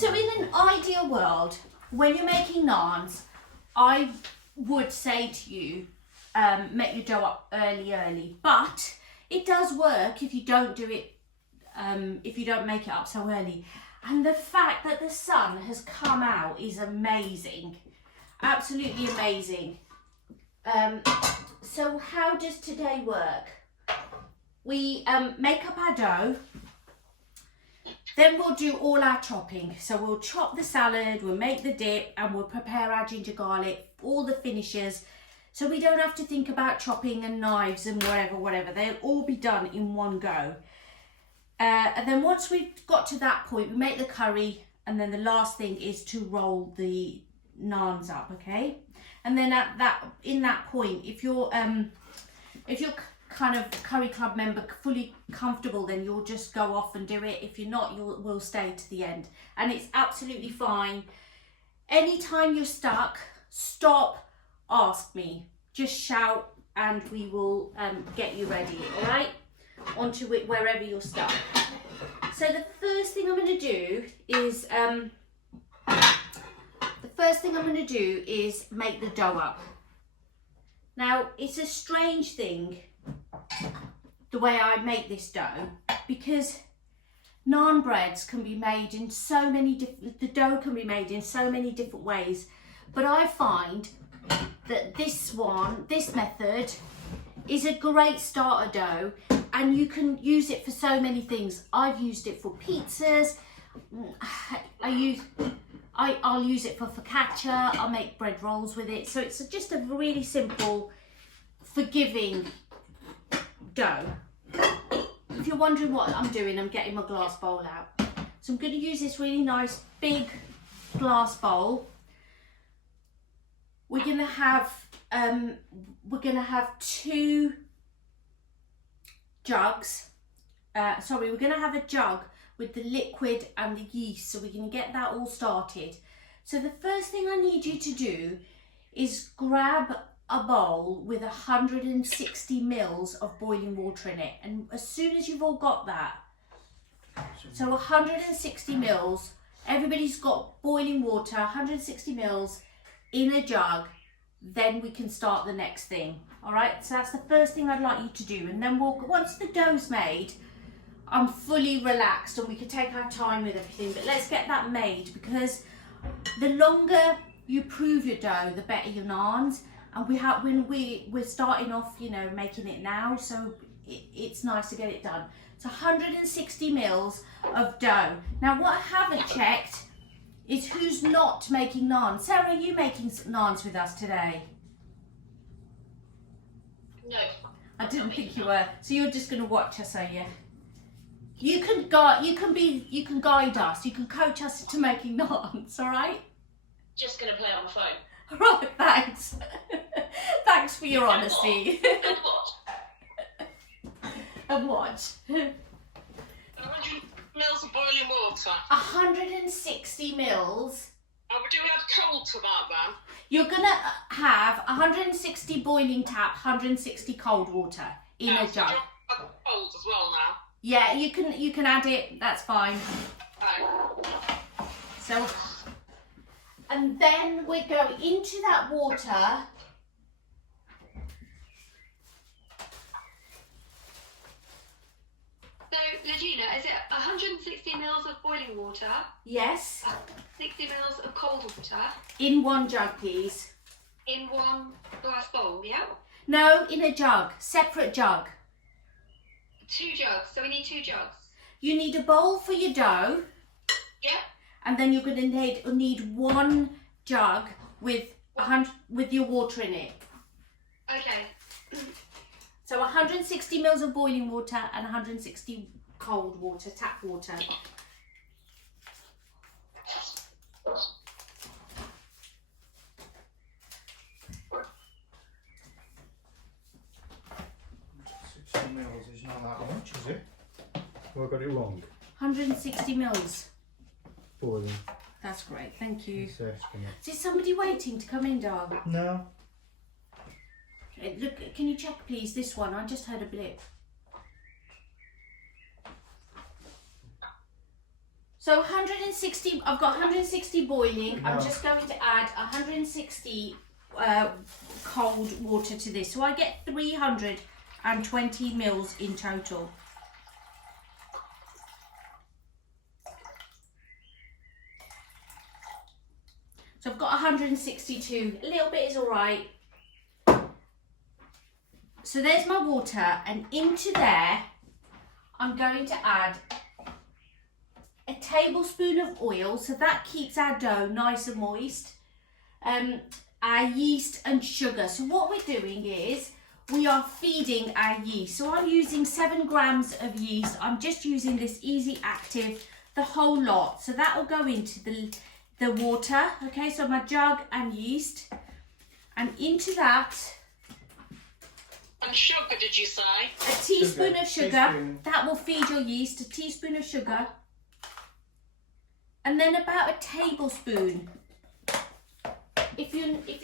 So in an ideal world, when you're making naans, I would say to you, make your dough up early, but it does work if you don't do it, if you don't make it up so early. And the fact that the sun has come out is amazing, absolutely amazing. So how does today work? We make up our dough, then we'll do all our chopping. So we'll chop the salad, we'll make the dip, and we'll prepare our ginger garlic, all the finishes. So we don't have to think about chopping and knives and whatever. They'll all be done in one go. And then once we've got to that point, we make the curry, and then the last thing is to roll the naans up, okay? And then in that point, if you're kind of curry club member fully comfortable, then you'll just go off and do it. If you're not, we'll stay to the end, and it's absolutely fine. Anytime you're stuck, stop, ask me, just shout, and we will get you ready. All right, onto it wherever you're stuck. So the first thing I'm going to do is make the dough up. Now it's a strange thing the way I make this dough, because naan breads can be made in so many different, the dough can be made in so many different ways, but I find that this method is a great starter dough, and you can use it for so many things. I've used it for pizzas, I'll use it for focaccia, I'll make bread rolls with it. So it's just a really simple, forgiving dough. If you're wondering what I'm doing, I'm getting my glass bowl out. So I'm going to use this really nice big glass bowl. We're going to have 2 jugs. We're going to have a jug with the liquid and the yeast, so we can get that all started. So the first thing I need you to do is grab a bowl with 160 mils of boiling water in it, and as soon as you've all got that, so 160 mils, everybody's got boiling water, 160 mils in a jug, then we can start the next thing. All right, so that's the first thing I'd like you to do, and then once the dough's made, I'm fully relaxed and we can take our time with everything. But let's get that made, because the longer you prove your dough, the better your naans. And we're starting off, you know, making it now, so it's nice to get it done. So 160 mils of dough. Now what I haven't checked is who's not making naans. Sarah, are you making naans with us today? No. I didn't think you were. So you're just going to watch us, are you? You can guide us. You can coach us to making naans. All right? Just going to play on my phone. Right, thanks. Thanks for your honesty. And what? And what? 100 mils of boiling water. 160 mils. Oh, do we add cold to that then? You're gonna have 160 boiling tap, 160 cold water in a jug. So add cold as well now. Yeah, you can add it. That's fine. Okay. So, and then we go into that water. So, Regina, is it 160 mils of boiling water? Yes. 60 mils of cold water? In one jug, please. In one glass bowl, yeah? No, in a jug. Separate jug. 2 jugs, so we need 2 jugs. You need a bowl for your dough. Yeah. And then you're going to need 1 jug with your water in it. Okay. So 160 mils of boiling water and 160 cold water, tap water. Mils is not that much, is it? Well, I got it wrong. 160 mils. Boiling. That's great, thank you. It's estimate. Is somebody waiting to come in, Dog? No. Look, can you check please this one? I just heard a blip. So 160, I've got 160 boiling. I'm No. just going to add 160 cold water to this. So I get 320 mils in total. So I've got 162. A little bit is all right. So there's my water, and into there I'm going to add a tablespoon of oil, so that keeps our dough nice and moist. Our yeast and sugar. So what we're doing is we are feeding our yeast. So I'm using 7 grams of yeast. I'm just using this Easy Active, the whole lot. So that will go into the water. Okay, so my jug and yeast, and into that And sugar, did you say? a teaspoon of sugar. Teaspoon. That will feed your yeast. A teaspoon of sugar, and then about a tablespoon. If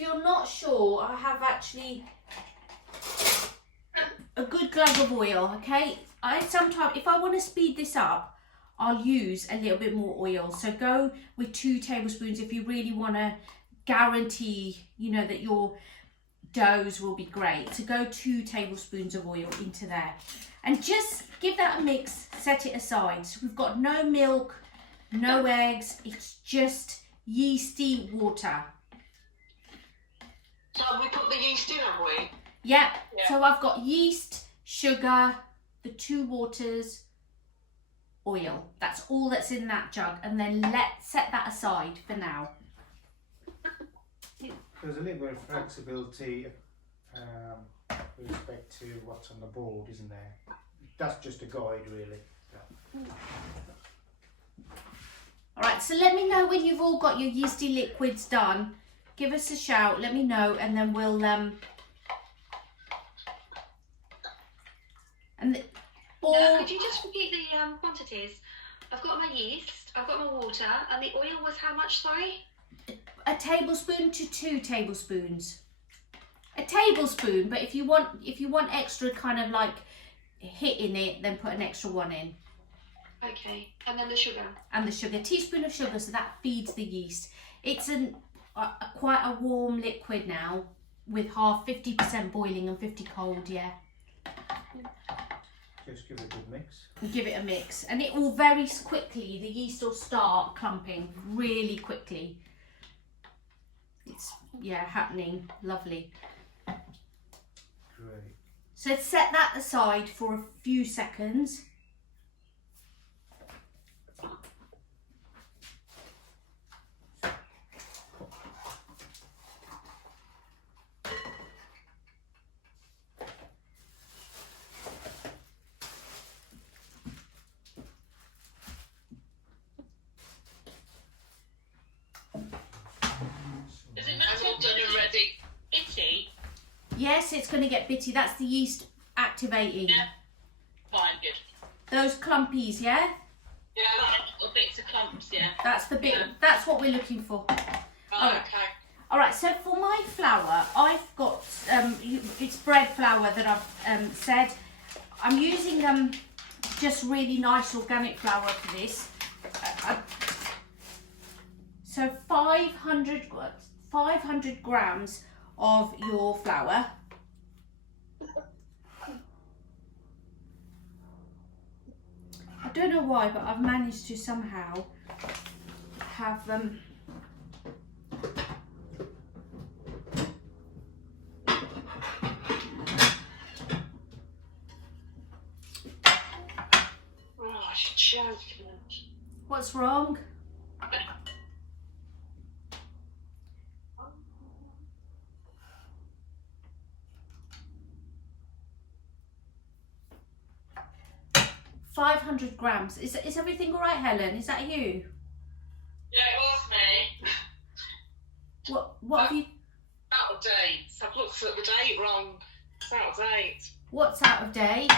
you're not sure, I have actually a good glove of oil. Okay, I sometimes, if I want to speed this up, I'll use a little bit more oil. So go with 2 tablespoons if you really want to guarantee, you know, that your doughs will be great. So go 2 tablespoons of oil into there, and just give that a mix. Set it aside. So we've got no milk, no eggs. It's just yeasty water. So have we put the yeast in, have we? Yep. Yeah. So I've got yeast, sugar, the 2 waters, oil. That's all that's in that jug, and then set that aside for now. There's a little bit of flexibility with respect to what's on the board, isn't there? That's just a guide, really. All right. So let me know when you've all got your yeasty liquids done. Give us a shout. Let me know, and then we'll Could you just repeat the quantities? I've got my yeast, I've got my water, and the oil was how much, sorry? a tablespoon to 2 tablespoons. A tablespoon, but if you want extra kind of like hit in it, then put an extra one in. Okay, and then the sugar. And the sugar, teaspoon of sugar, so that feeds the yeast. It's quite a warm liquid now, with half 50% boiling and 50 cold. Yeah. Just give it a good mix. And give it a mix, and it will very quickly. The yeast will start clumping really quickly. It's happening. Lovely. Great. So set that aside for a few seconds. Is it not all done and ready? Itty? Yes, it's going to get bitty. That's the yeast activating. Yeah. Fine, good. Those clumpies, yeah? Yeah, like little bits of clumps, yeah. That's the bit. Yeah. That's what we're looking for. Oh, right. okay. All right. So for my flour, I've got it's bread flour that I've said. I'm using just really nice organic flour for this. So 500 grams of your flour. I don't know why, but I've managed to somehow have Oh, she's joking. what's wrong? 500 grams. Is everything all right, Helen? Is that you? Yeah, it was me. What have you? Out of date. I've looked at the date wrong. It's out of date. What's out of date?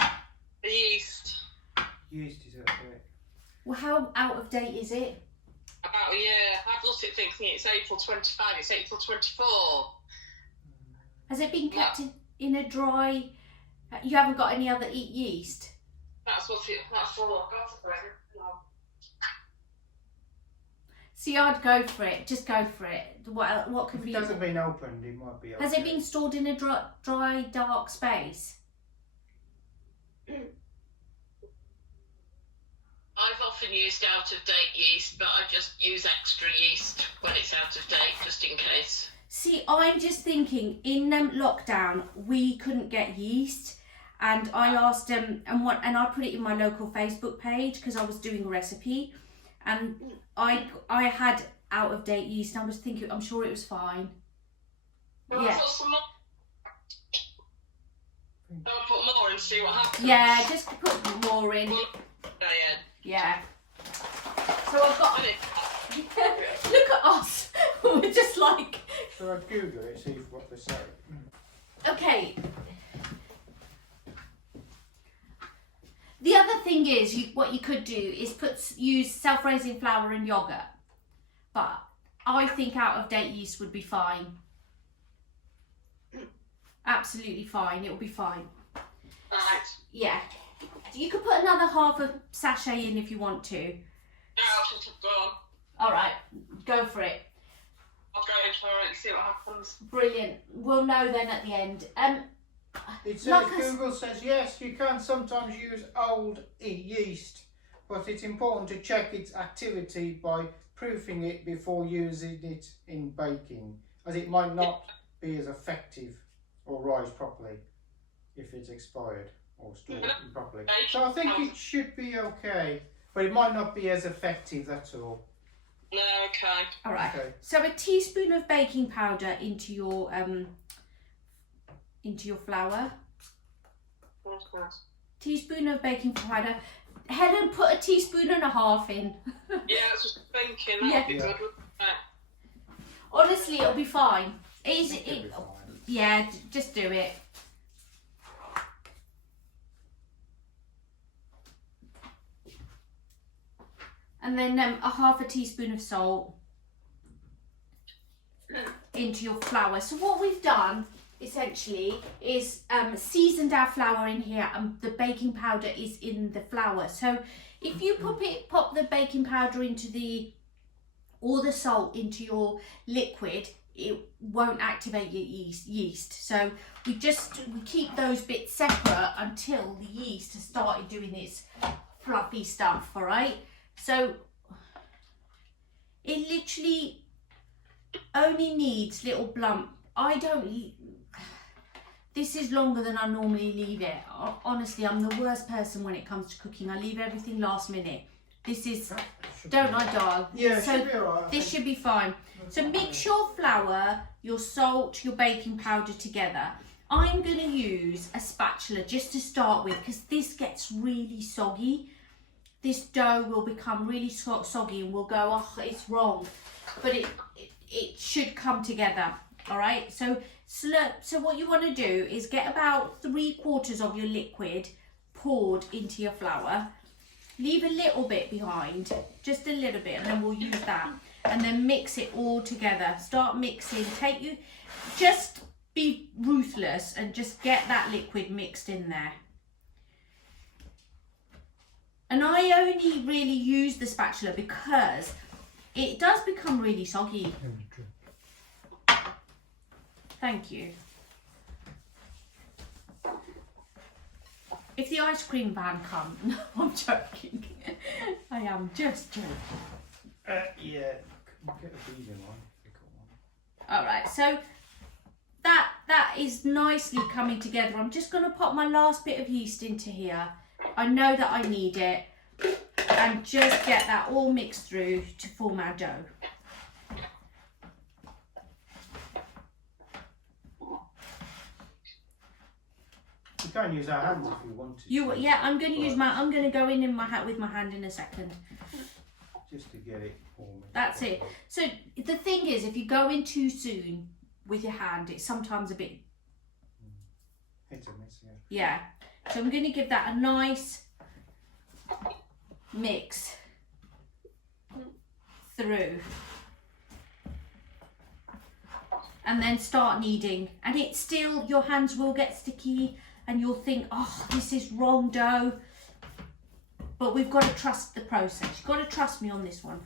The yeast. Yeast is out there. Well, how out of date is it? About a year. I've looked at thinking it's April 25. It's April 24. Has it been kept in a dry? You haven't got any other yeast? That's all I've got. See, I'd go for it. Just go for it. What could If be? it hasn't been opened, it might be okay. Has it been stored in a dry, dark space? I've often used out of date yeast, but I just use extra yeast when it's out of date, just in case. See, I'm just thinking in lockdown we couldn't get yeast, and I asked and I put it in my local Facebook page because I was doing a recipe, and I had out of date yeast, and I was thinking I'm sure it was fine. Well, Yeah. I'll put some more. I'll put more and see what happens. Yeah, just put more in. Yeah. So I've got. Look at us. We're just like. So I'd Google it, see what they say. Okay. The other thing is, what you could do is use self-raising flour and yogurt, but I think out of date yeast would be fine. Absolutely fine. It will be fine. Right. Yeah. You could put another half a sachet in if you want to. Yeah, I should have gone. All right, go for it. I'll go for it and see what happens. Brilliant. We'll know then at the end. It says, Like Google says, yes, you can sometimes use old yeast, but it's important to check its activity by proofing it before using it in baking, as it might not be as effective or rise properly if it's expired or stored improperly. So I think it should be okay, but it might not be as effective, that's all. No, okay. All right. Okay. So a teaspoon of baking powder into your flour. Okay. Teaspoon of baking powder. Helen, put a teaspoon and a half in. Yeah, I was just thinking that Yeah. would be good. Honestly, it'll be fine. Is It'll be it? fine. Yeah, just do it. And then a half a teaspoon of salt into your flour. So what we've done essentially is seasoned our flour in here, and the baking powder is in the flour. So if you pop the baking powder into or the salt into your liquid, it won't activate your yeast. So we keep those bits separate until the yeast has started doing its fluffy stuff. All right. So it literally only needs little blump. This is longer than I normally leave it. Honestly, I'm the worst person when it comes to cooking. I leave everything last minute. This is, don't I, darling? Yeah, it so should be alright. this should be fine. So mix your flour, your salt, your baking powder together. I'm going to use a spatula just to start with, because this gets really soggy. This dough will become really soggy and we'll go, oh, it's wrong. But it should come together. All right. So what you want to do is get about 3/4 of your liquid poured into your flour. Leave a little bit behind, just a little bit, and then we'll use that. And then mix it all together. Start mixing. Just be ruthless and just get that liquid mixed in there. And I only really use the spatula because it does become really soggy. Thank you. If the ice cream van comes, no, I'm joking. I am just joking. Yeah, get a vegan one. All right, so that is nicely coming together. I'm just going to pop my last bit of yeast into here. I know that I need it, and just get that all mixed through to form our dough. You can use our hands if you want to. Yeah, I'm going to use I'm going to go in with my hand in a second. Just to get it warm. That's it. So the thing is, if you go in too soon with your hand, it's sometimes a bit. Hit and miss, yeah. Yeah. So I'm going to give that a nice mix through. And then start kneading. And it's still, your hands will get sticky and you'll think, oh, this is wrong dough. But we've got to trust the process. You've got to trust me on this one.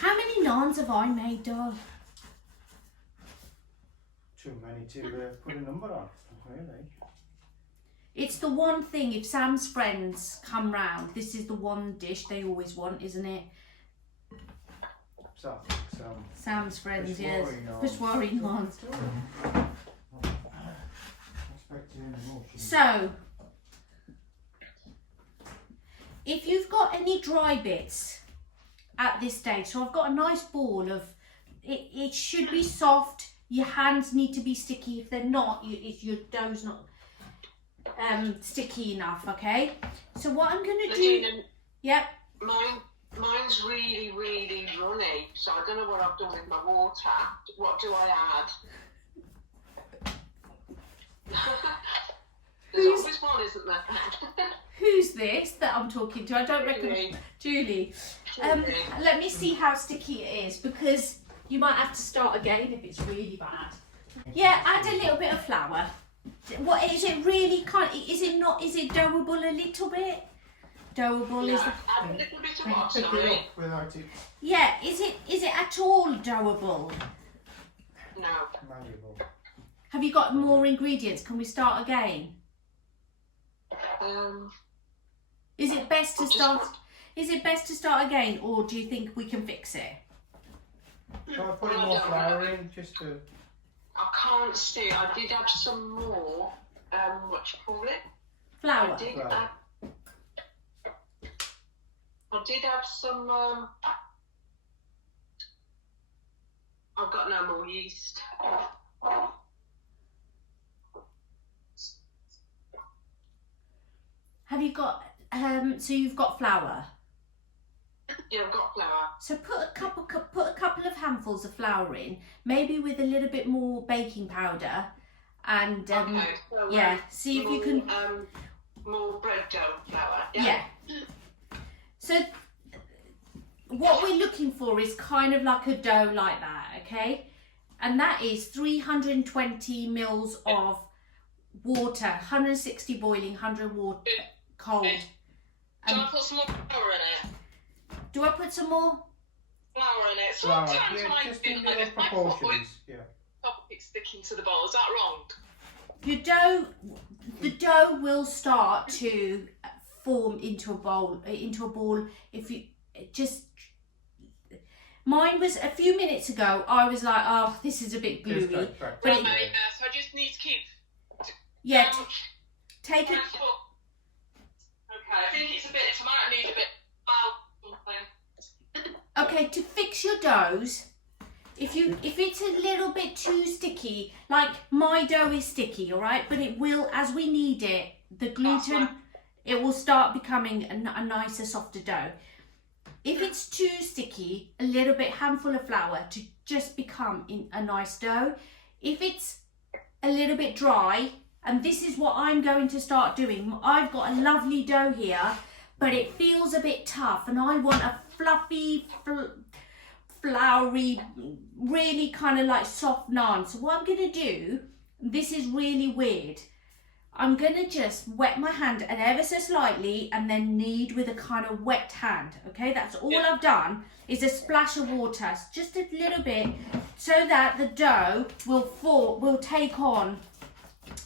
How many naans have I made, doll? Too many to put a number on, really. It's the one thing, if Sam's friends come round, this is the one dish they always want, isn't it? So, Sam's friends, yes. Peshwari Naans. Peshwari Naans. Expecting any more. So, if you've got any dry bits at this stage, so I've got a nice ball of, it should be soft, your hands need to be sticky. If they're not, your dough's not sticky enough, okay? So what I'm going to do... Nadine, Yep. mine's really, really runny, so I don't know what I've done with my water. What do I add? There's always one, isn't there? Who's this that I'm talking to? I don't recognise. Julie. Let me see how sticky it is, because you might have to start again if it's really bad. Yeah, add a little bit of flour. What is it really is it not, is it dougable a little bit? Dougable is... Add a little bit of Can you what, pick it sorry? up without it Yeah, is it at all dougable? No. malleable? Have you got more ingredients? Can we start again? Is it best to start... Is it best to start again, or do you think we can fix it? Shall I put more flour in just to... I can't see. I did have some more. What you call it? Flour. I did have some. I've got no more yeast. Have you got... so you've got flour. Yeah, I've got flour. So put a couple of handfuls of flour in, maybe with a little bit more baking powder, and Okay. So, yeah, see if you can. More bread dough flour. Yeah. So what we're looking for is kind of like a dough like that, okay? And that is 320 mils of water, 160 boiling, 100 water cold. Do I put some more flour in it? Do I put some more? Flour in it. Flour, Sometimes yeah, my just in little my proportions, yeah. it's sticking to the bowl. Is that wrong? Your dough, the dough will start to form into a ball if you just... Mine was a few minutes ago, I was like, oh, this is a bit gluey. Right, so I just need to keep... Yeah, take it. Okay, I think it's a bit... I might need a bit... Okay, to fix your doughs, if it's a little bit too sticky, like my dough is sticky, all right, but it will, as we need it, the gluten, it will start becoming a nicer, softer dough. If it's too sticky, a little bit, handful of flour to just become a nice dough. If it's a little bit dry, and this is what I'm going to start doing, I've got a lovely dough here, but it feels a bit tough, and I want a fluffy, floury, really kind of like soft naan. So what I'm going to do, this is really weird, I'm going to just wet my hand and ever so slightly, and then knead with a kind of wet hand, okay? That's all I've done, is a splash of water, just a little bit, so that the dough will take on,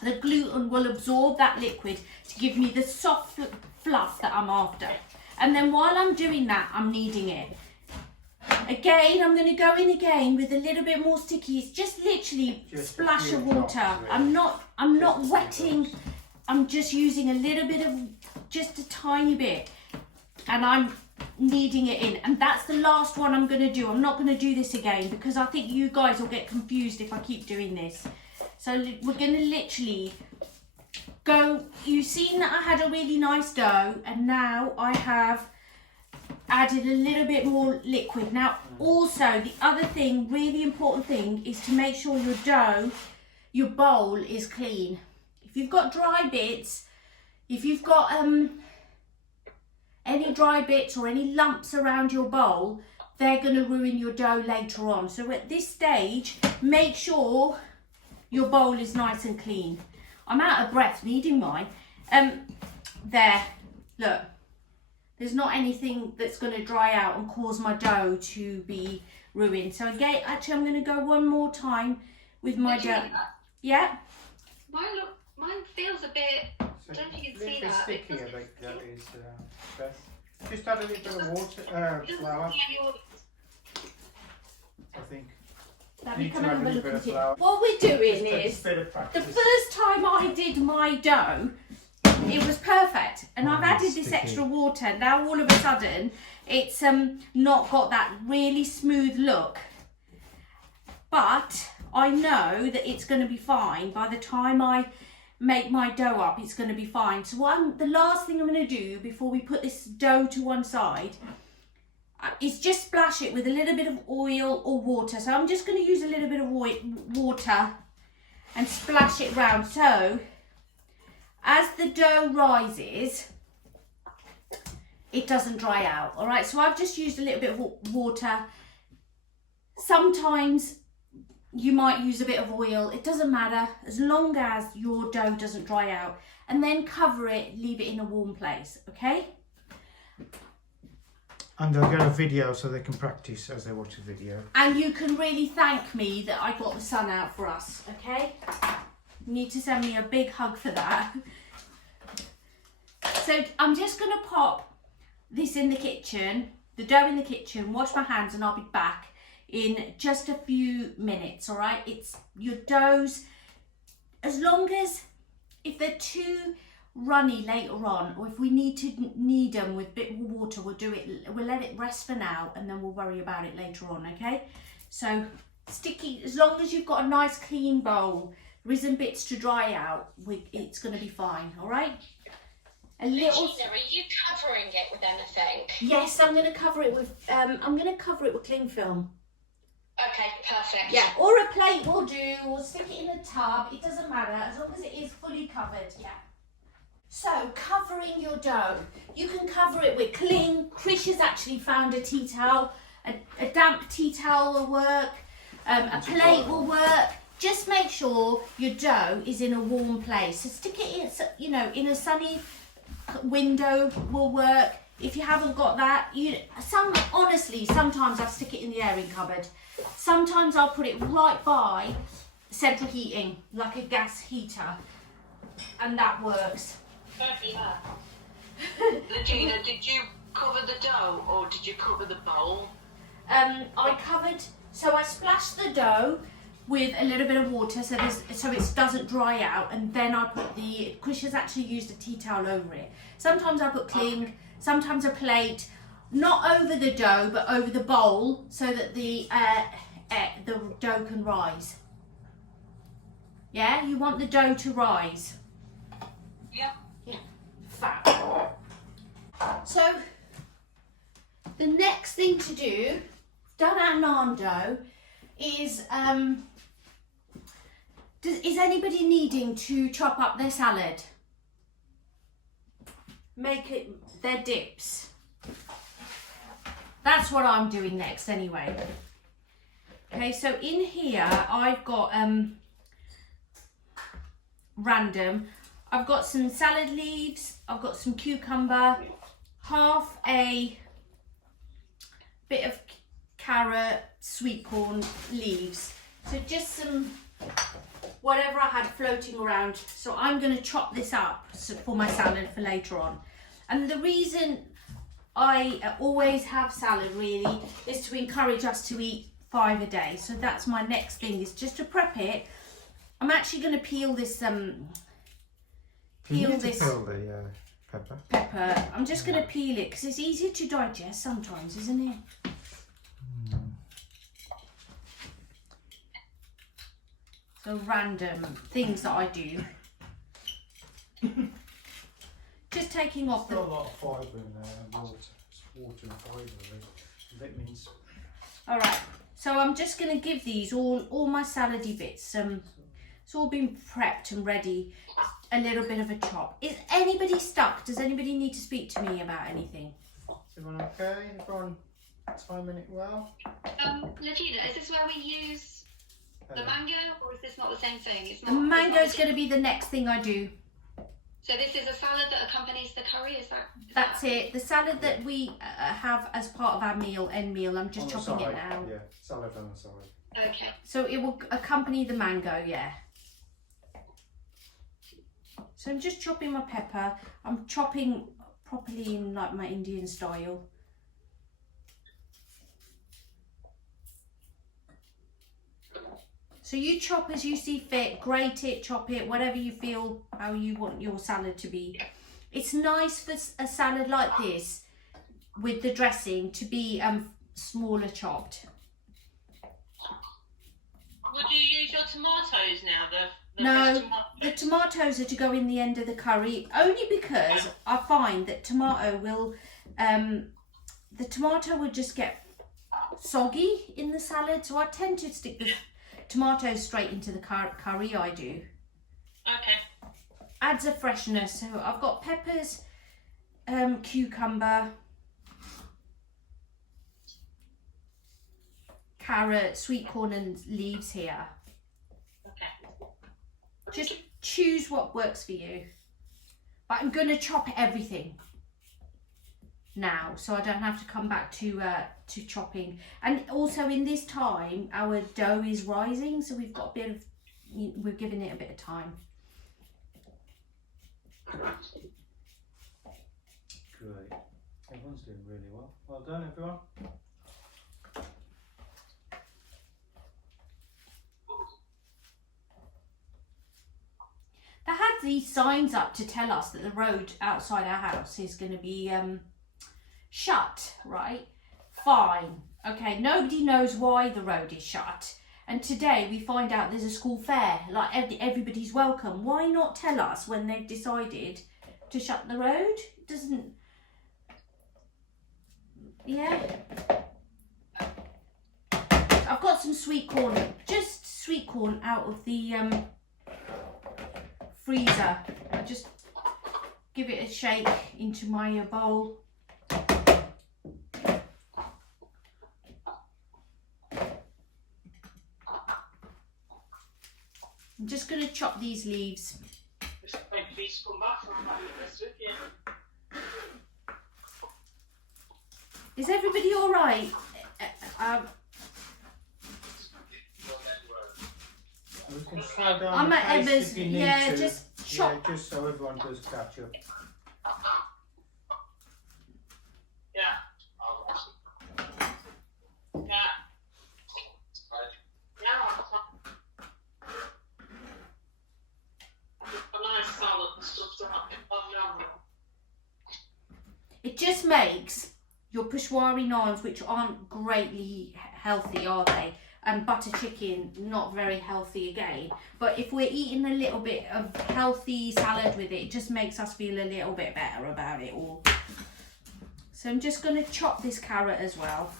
the gluten will absorb that liquid to give me the soft fluff that I'm after. And then while I'm doing that, I'm kneading it. Again, I'm going to go in again with a little bit more sticky. It's just literally splash of water. Drops, really. I'm not wetting. I'm just using a little bit of, just a tiny bit, and I'm kneading it in. And that's the last one I'm going to do. I'm not going to do this again, because I think you guys will get confused if I keep doing this. So we're going to literally go, you've seen that I had a really nice dough, and now I have added a little bit more liquid. Now also, the other thing, really important thing, is to make sure your dough, your bowl is clean. If you've got dry bits, if you've got any dry bits or any lumps around your bowl, they're going to ruin your dough later on. So at this stage, make sure your bowl is nice and clean. I'm out of breath kneading mine. There, look, There's not anything that's going to dry out and cause my dough to be ruined. So again, actually I'm going to go one more time with my dough. Yeah? Mine feels a bit, I don't know if you can see that. Stickier, that is, Beth. Just add a little bit of water, flour, I think. Let me Need come to and add have a a little look bit of at it. flour. What we're doing Just a is, bit of the practice. first time I did my dough, it was perfect, and I've added this sticky. extra water. Now all of a sudden, it's not got that really smooth look. But I know that it's going to be fine. By the time I make my dough up, it's going to be fine. So the last thing I'm going to do before we put this dough to one side is just splash it with a little bit of oil or water. So I'm just going to use a little bit of water and splash it round. So as the dough rises, it doesn't dry out. All right, so I've just used a little bit of water. Sometimes you might use a bit of oil. It doesn't matter as long as your dough doesn't dry out. And then cover it, leave it in a warm place, okay? And they'll get a video so they can practice as they watch the video. And you can really thank me that I got the sun out for us, okay? You need to send me a big hug for that. So I'm just going to pop this in the kitchen, the dough in the kitchen, wash my hands, and I'll be back in just a few minutes, all right? It's your doughs, as long as, if they're too runny later on, or if we need to knead them with a bit more water, we'll do it, we'll let it rest for now, and then we'll worry about it later on, okay? So sticky, as long as you've got a nice clean bowl, there isn't bits to dry out, it's going to be fine, all right? A little. Regina, are you covering it with anything? Yes, I'm going to cover it with cling film. Okay, perfect. Yeah, or a plate will do, or stick it in a tub, it doesn't matter, as long as it is fully covered, yeah. So, covering your dough, you can cover it with cling. Krish has actually found a tea towel, a damp tea towel will work, a plate will work. Just make sure your dough is in a warm place. So stick it in, in a sunny window will work. If you haven't got that, honestly, sometimes I stick it in the airing cupboard. Sometimes I'll put it right by central heating, like a gas heater, and that works. Regina, did you cover the dough or did you cover the bowl? I splashed the dough with a little bit of water so it doesn't dry out, and then I put Krish has actually used a tea towel over it. Sometimes I put cling, sometimes a plate, not over the dough but over the bowl, so that the dough can rise. Yeah, you want the dough to rise. Yeah. Yeah, fab. So the next thing to do, done our naan dough, is is anybody needing to chop up their salad? Make it their dips. That's what I'm doing next anyway. Okay, so in here I've got random. I've got some salad leaves, I've got some cucumber, half a bit of carrot, sweet corn leaves. So just some whatever I had floating around. So I'm going to chop this up for my salad for later on. And the reason I always have salad really is to encourage us to eat 5 a day. So that's my next thing, is just to prep it. I'm actually going to peel this Peel the pepper. I'm just going to peel it because it's easier to digest sometimes, isn't it? So random things that I do. Just taking off There's the... a lot of fibre in there, water. It's water and fibre, vitamins. Alright, so I'm just going to give these all my salady bits. It's all been prepped and ready. A little bit of a chop. Is anybody stuck? Does anybody need to speak to me about anything? Is everyone okay? Everyone timing it well? Regina, is this where we use the mango, or is this not the same thing? It's The not. mango's going to be the next thing I do. So this is a salad that accompanies the curry, is that? That's it. The salad that we have as part of our end meal. I'm just On the chopping it side, now. Yeah, salad on the side. Okay. So it will accompany the mango, yeah. So I'm just chopping my pepper. I'm chopping properly in like my Indian style. So you chop as you see fit, grate it, chop it, whatever you feel, how you want your salad to be. It's nice for a salad like this with the dressing to be smaller chopped. Would you use your tomatoes now? The No, fresh tomatoes? the tomatoes are to go in the end of the curry, only because I find that tomato will just get soggy in the salad, so I tend to stick the tomatoes straight into the curry. I do. Okay. Adds a freshness. So I've got peppers, cucumber, carrot, sweet corn and leaves here. Okay. Just choose what works for you. But I'm going to chop everything now, so I don't have to come back to chopping. And also in this time, our dough is rising, so we've got a bit of, we're giving it a bit of time. Great. Everyone's doing really well. Well done, everyone. They had these signs up to tell us that the road outside our house is going to be shut, right? Fine. Okay, nobody knows why the road is shut. And today we find out there's a school fair, like everybody's welcome. Why not tell us when they've decided to shut the road? It doesn't... Yeah. I've got some sweet corn, just sweet corn out of the freezer. I just give it a shake into my bowl. I'm just going to chop these leaves. Just wait for these to come back from this week, yeah. Is everybody all right? We can slow down I'm the at pace Emma's. if you need Yeah, to. just chop. Yeah, just so everyone does catch up. Yeah. Yeah. A nice salad and stuff to have. It just makes your Peshwari Naans, which aren't greatly healthy, are they? And butter chicken, not very healthy again. But if we're eating a little bit of healthy salad with it, it just makes us feel a little bit better about it all. So I'm just going to chop this carrot as well.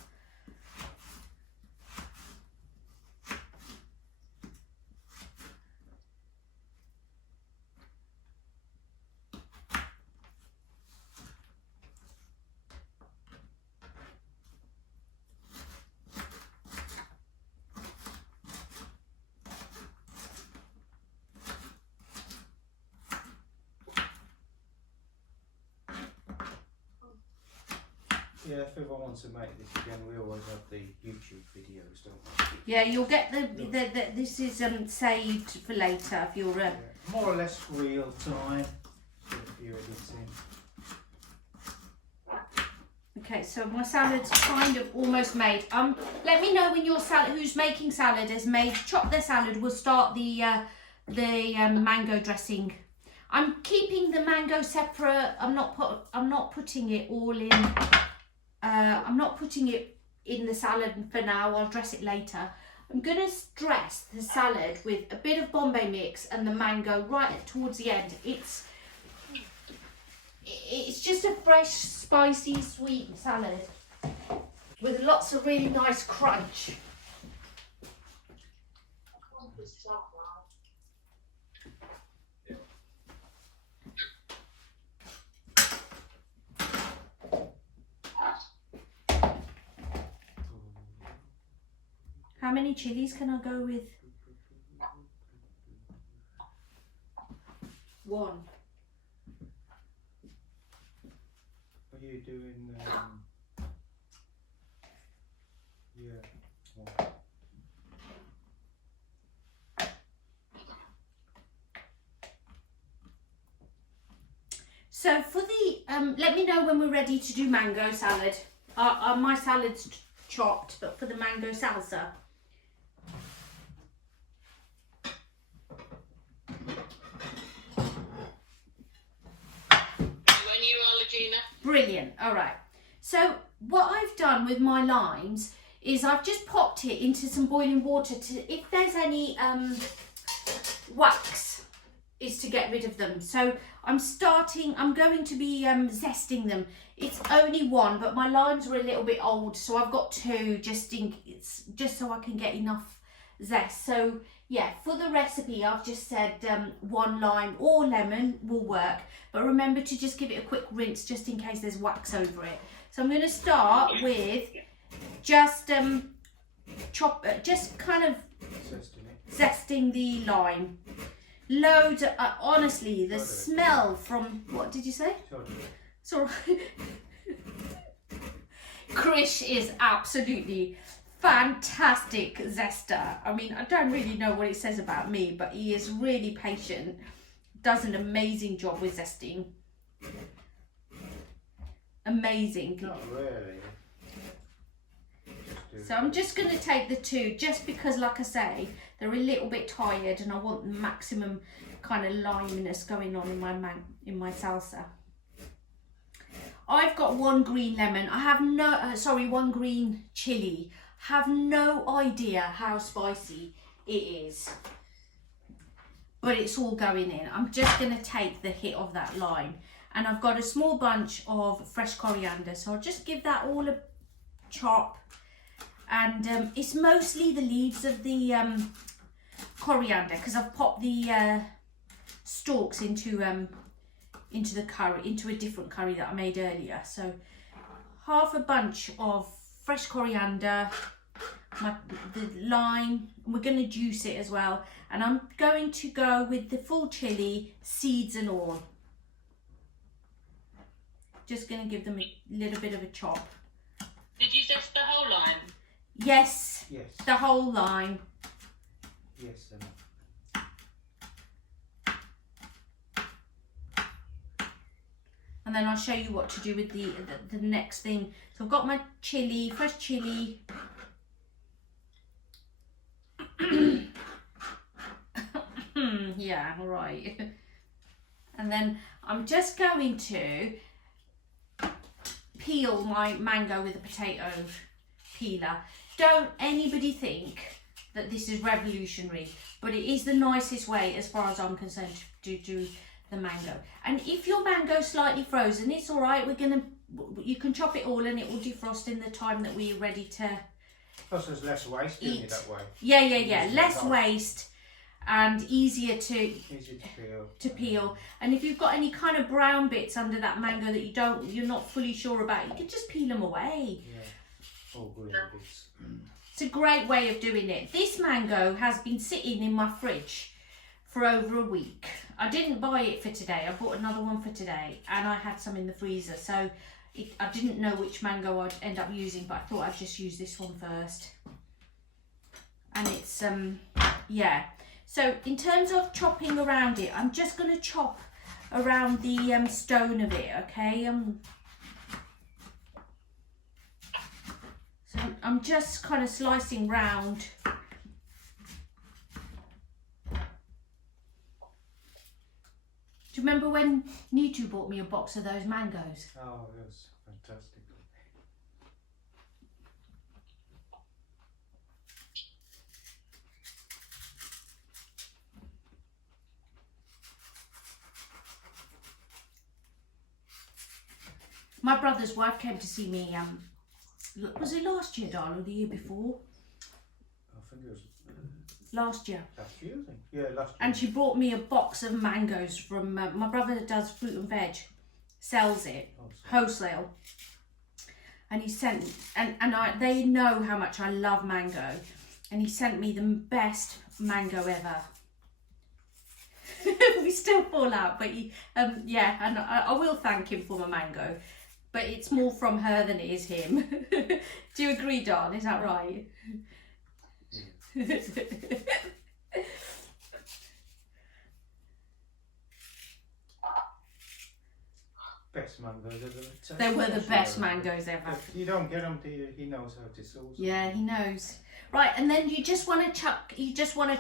Yeah, if everyone wants to make this again, we always have the YouTube videos, don't we? Yeah, you'll get this is saved for later if you're Yeah, more or less real time. So if you're editing. Okay, so my salad's kind of almost made. Let me know when your salad, who's making salad, has made. Chop their salad. We'll start the mango dressing. I'm keeping the mango separate. I'm not putting it all in. I'm not putting it in the salad for now. I'll dress it later. I'm gonna dress the salad with a bit of Bombay mix and the mango right towards the end. It's just a fresh, spicy, sweet salad with lots of really nice crunch. How many chilies can I go with? One. are you doing? Yeah. Well, So for the, let me know when we're ready to do mango salad. My salad's chopped, but for the mango salsa. When you are, Regina? Brilliant. All right. So what I've done with my limes is I've just popped it into some boiling water to, if there's any wax, is to get rid of them. So I'm going to be zesting them. It's only one, but my limes were a little bit old, so I've got two just so I can get enough zest. So yeah, for the recipe I've just said one lime or lemon will work, but remember to just give it a quick rinse just in case there's wax over it. So I'm going to start with just just kind of zesting the lime. Loads of, honestly, the smell from, what did you say? Sorry. Krish is absolutely fantastic zester. I mean, I don't really know what it says about me, but he is really patient, does an amazing job with zesting. Amazing. Not really. So I'm just going to take the two, just because, like I say, they're a little bit tired and I want maximum kind of liminess going on in my salsa. I've got one green lemon. I have one green chili. Have no idea how spicy it is, but it's all going in. I'm just going to take the hit of that lime, and I've got a small bunch of fresh coriander, so I'll just give that all a chop. And it's mostly the leaves of the coriander, because I've popped the stalks into the curry, into a different curry that I made earlier. So half a bunch of fresh coriander, the lime, and we're going to juice it as well. And I'm going to go with the full chili, seeds and all. Just going to give them a little bit of a chop. Did you zest the whole lime? Yes. Yes. The whole lime. Yes. And then I'll show you what to do with the next thing. So I've got my chili, fresh chili. Yeah, all right. And then I'm just going to peel my mango with a potato peeler. Don't anybody think that this is revolutionary, but it is the nicest way, as far as I'm concerned, to do the mango. And if your mango's slightly frozen, it's all right. You can chop it all and it will defrost in the time that we're ready to Plus there's less waste doing it that way. Yeah. Less waste and easier to peel. And if you've got any kind of brown bits under that mango that you're not fully sure about, you can just peel them away. Yeah. All green bits. It's a great way of doing it. This mango has been sitting in my fridge for over a week. I didn't buy it for today. I bought another one for today, and I had some in the freezer. So I didn't know which mango I'd end up using, but I thought I'd just use this one first. And it's yeah. So in terms of chopping around it, I'm just going to chop around the stone of it, okay? So I'm just kind of slicing round. Do you remember when Nitu bought me a box of those mangoes? Oh, it was fantastic. My brother's wife came to see me, was it last year, darling, or the year before? I think it was Last year. last year, I think. Yeah, last year. And she brought me a box of mangoes from, my brother does fruit and veg, sells it, wholesale. And he sent, they know how much I love mango. And he sent me the best mango ever. We still fall out, but yeah, and I will thank him for my mango. but it's more from her than it is him. Do you agree, Don? Is that right? Best mangoes ever. They were the best mangoes ever. You don't get them, do you? He knows how to sauce. Yeah, he knows. Right, and then you just want to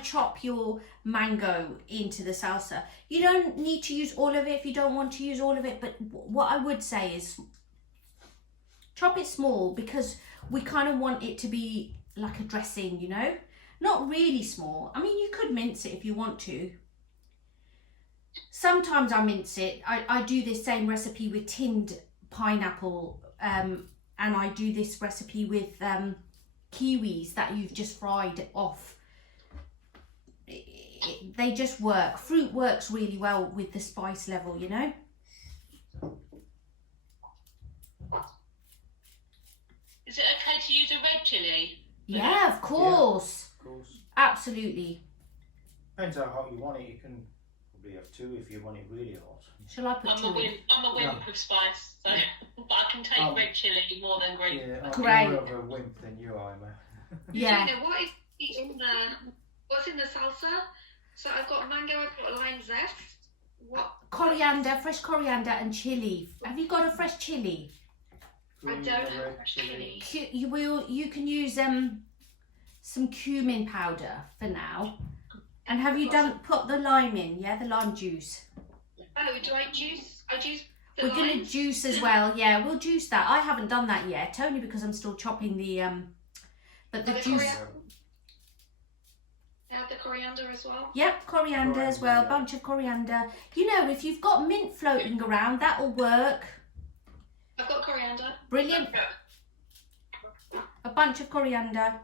chop your mango into the salsa. You don't need to use all of it if you don't want to use all of it, but what I would say is chop it small, because we kind of want it to be like a dressing, you know? Not really small. I mean, you could mince it if you want to. Sometimes I mince it. I do this same recipe with tinned pineapple, and I do this recipe with kiwis that you've just fried off. They just work. Fruit works really well with the spice level, you know? Is it okay to use a red chilli? Yeah, of course. Of course. Absolutely. Depends how hot you want it. You can probably have 2 if you want it really hot. Shall I put 2 in? I'm a wimp with spice, so but I can take red chilli more than green. Yeah, I'm Great. more of a wimp than you are, man. Yeah. Gina, what's in the salsa? So I've got mango, I've got lime zest. What? Coriander, fresh coriander and chili. Have you got a fresh chili? I Green don't or have red fresh chilli. chili. You can use some cumin powder for now. And have you put the lime in? Yeah, the lime juice. Oh, do I juice? I juice the We're gonna limes? juice as well. Yeah, we'll juice that. I haven't done that yet, only because I'm still chopping the but the The juice. coriander. Add the coriander as well. Yep, coriander as well. Coriander, yeah. Bunch of coriander. You know, if you've got mint floating around, that'll work. I've got coriander. Brilliant. A bunch of coriander.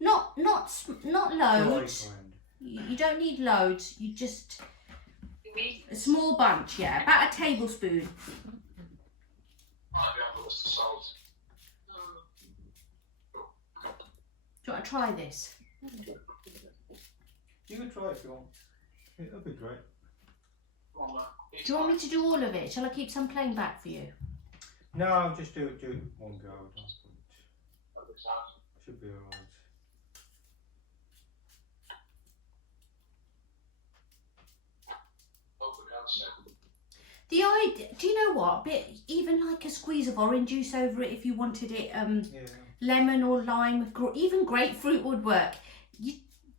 Not loads. Coriander. You don't need loads. You just a small bunch. Yeah, about a tablespoon. Might be able to salt. Do you want to try this? You can try it if you want. It'll be great. Do you want me to do all of it? Shall I keep some playing back for you? No, I'll just do it one go. Should be alright. The idea, do you know what? Bit even like a squeeze of orange juice over it if you wanted it. Yeah. Lemon or lime, with even grapefruit would work.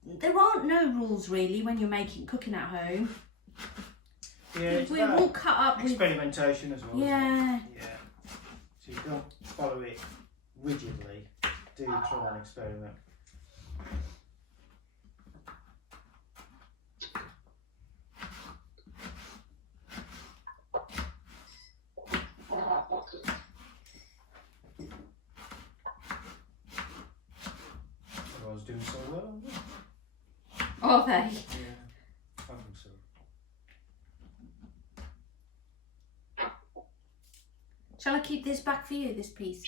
There aren't no rules really when you're cooking at home. Yeah, it's We're about all cut up with. experimentation as well. Yeah. Isn't it? Yeah. So you don't follow it rigidly. Do try and experiment. Everyone's doing so well. Are they? Yeah, I think so. Shall I keep this back for you, this piece?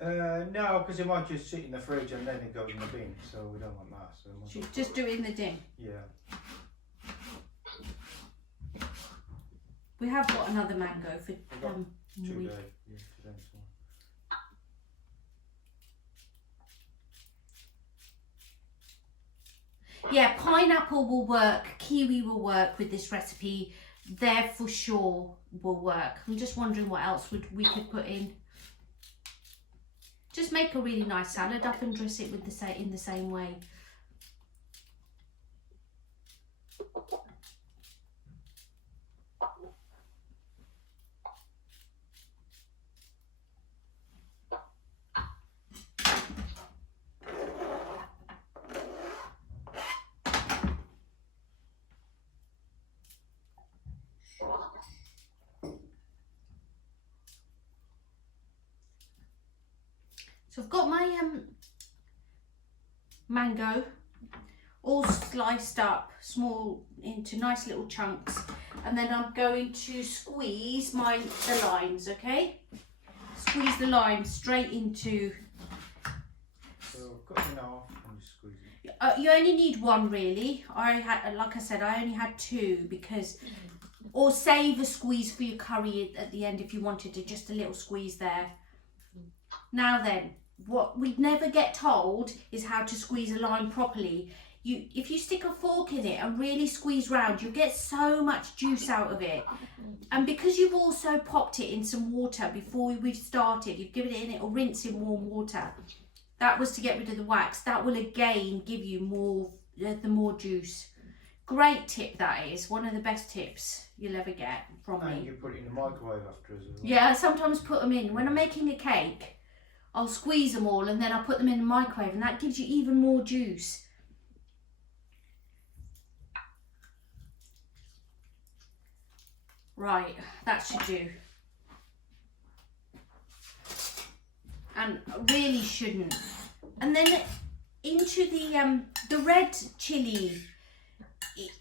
No, because it might just sit in the fridge and then it goes in the bin, so we don't want that. So Should we just do it in the dim? Yeah. We have got another mango for got in the 2 week. days. Yeah, 2 days. Yeah, pineapple will work, kiwi will work with this recipe. There for sure will work. I'm just wondering what else we could put in. Just make a really nice salad up and dress it with in the same way. So I've got my mango all sliced up small into nice little chunks, and then I'm going to squeeze the limes, okay? Squeeze the limes straight into. So cut it in half and just squeeze it. You only need one really. Like I said, I only had 2 because or save a squeeze for your curry at the end if you wanted to, just a little squeeze there. Now then, what we never get told is how to squeeze a lime properly. If you stick a fork in it and really squeeze round, you get so much juice out of it. And because you've also popped it in some water before we've started, you've given it in it or rinse in warm water. That was to get rid of the wax. That will again give you the more juice. Great tip that is. One of the best tips you'll ever get from me. And you put it in the microwave after as well. Yeah, I sometimes put them in. When I'm making a cake, I'll squeeze them all and then I'll put them in the microwave, and that gives you even more juice. Right, that should do. And really shouldn't. And then into the red chili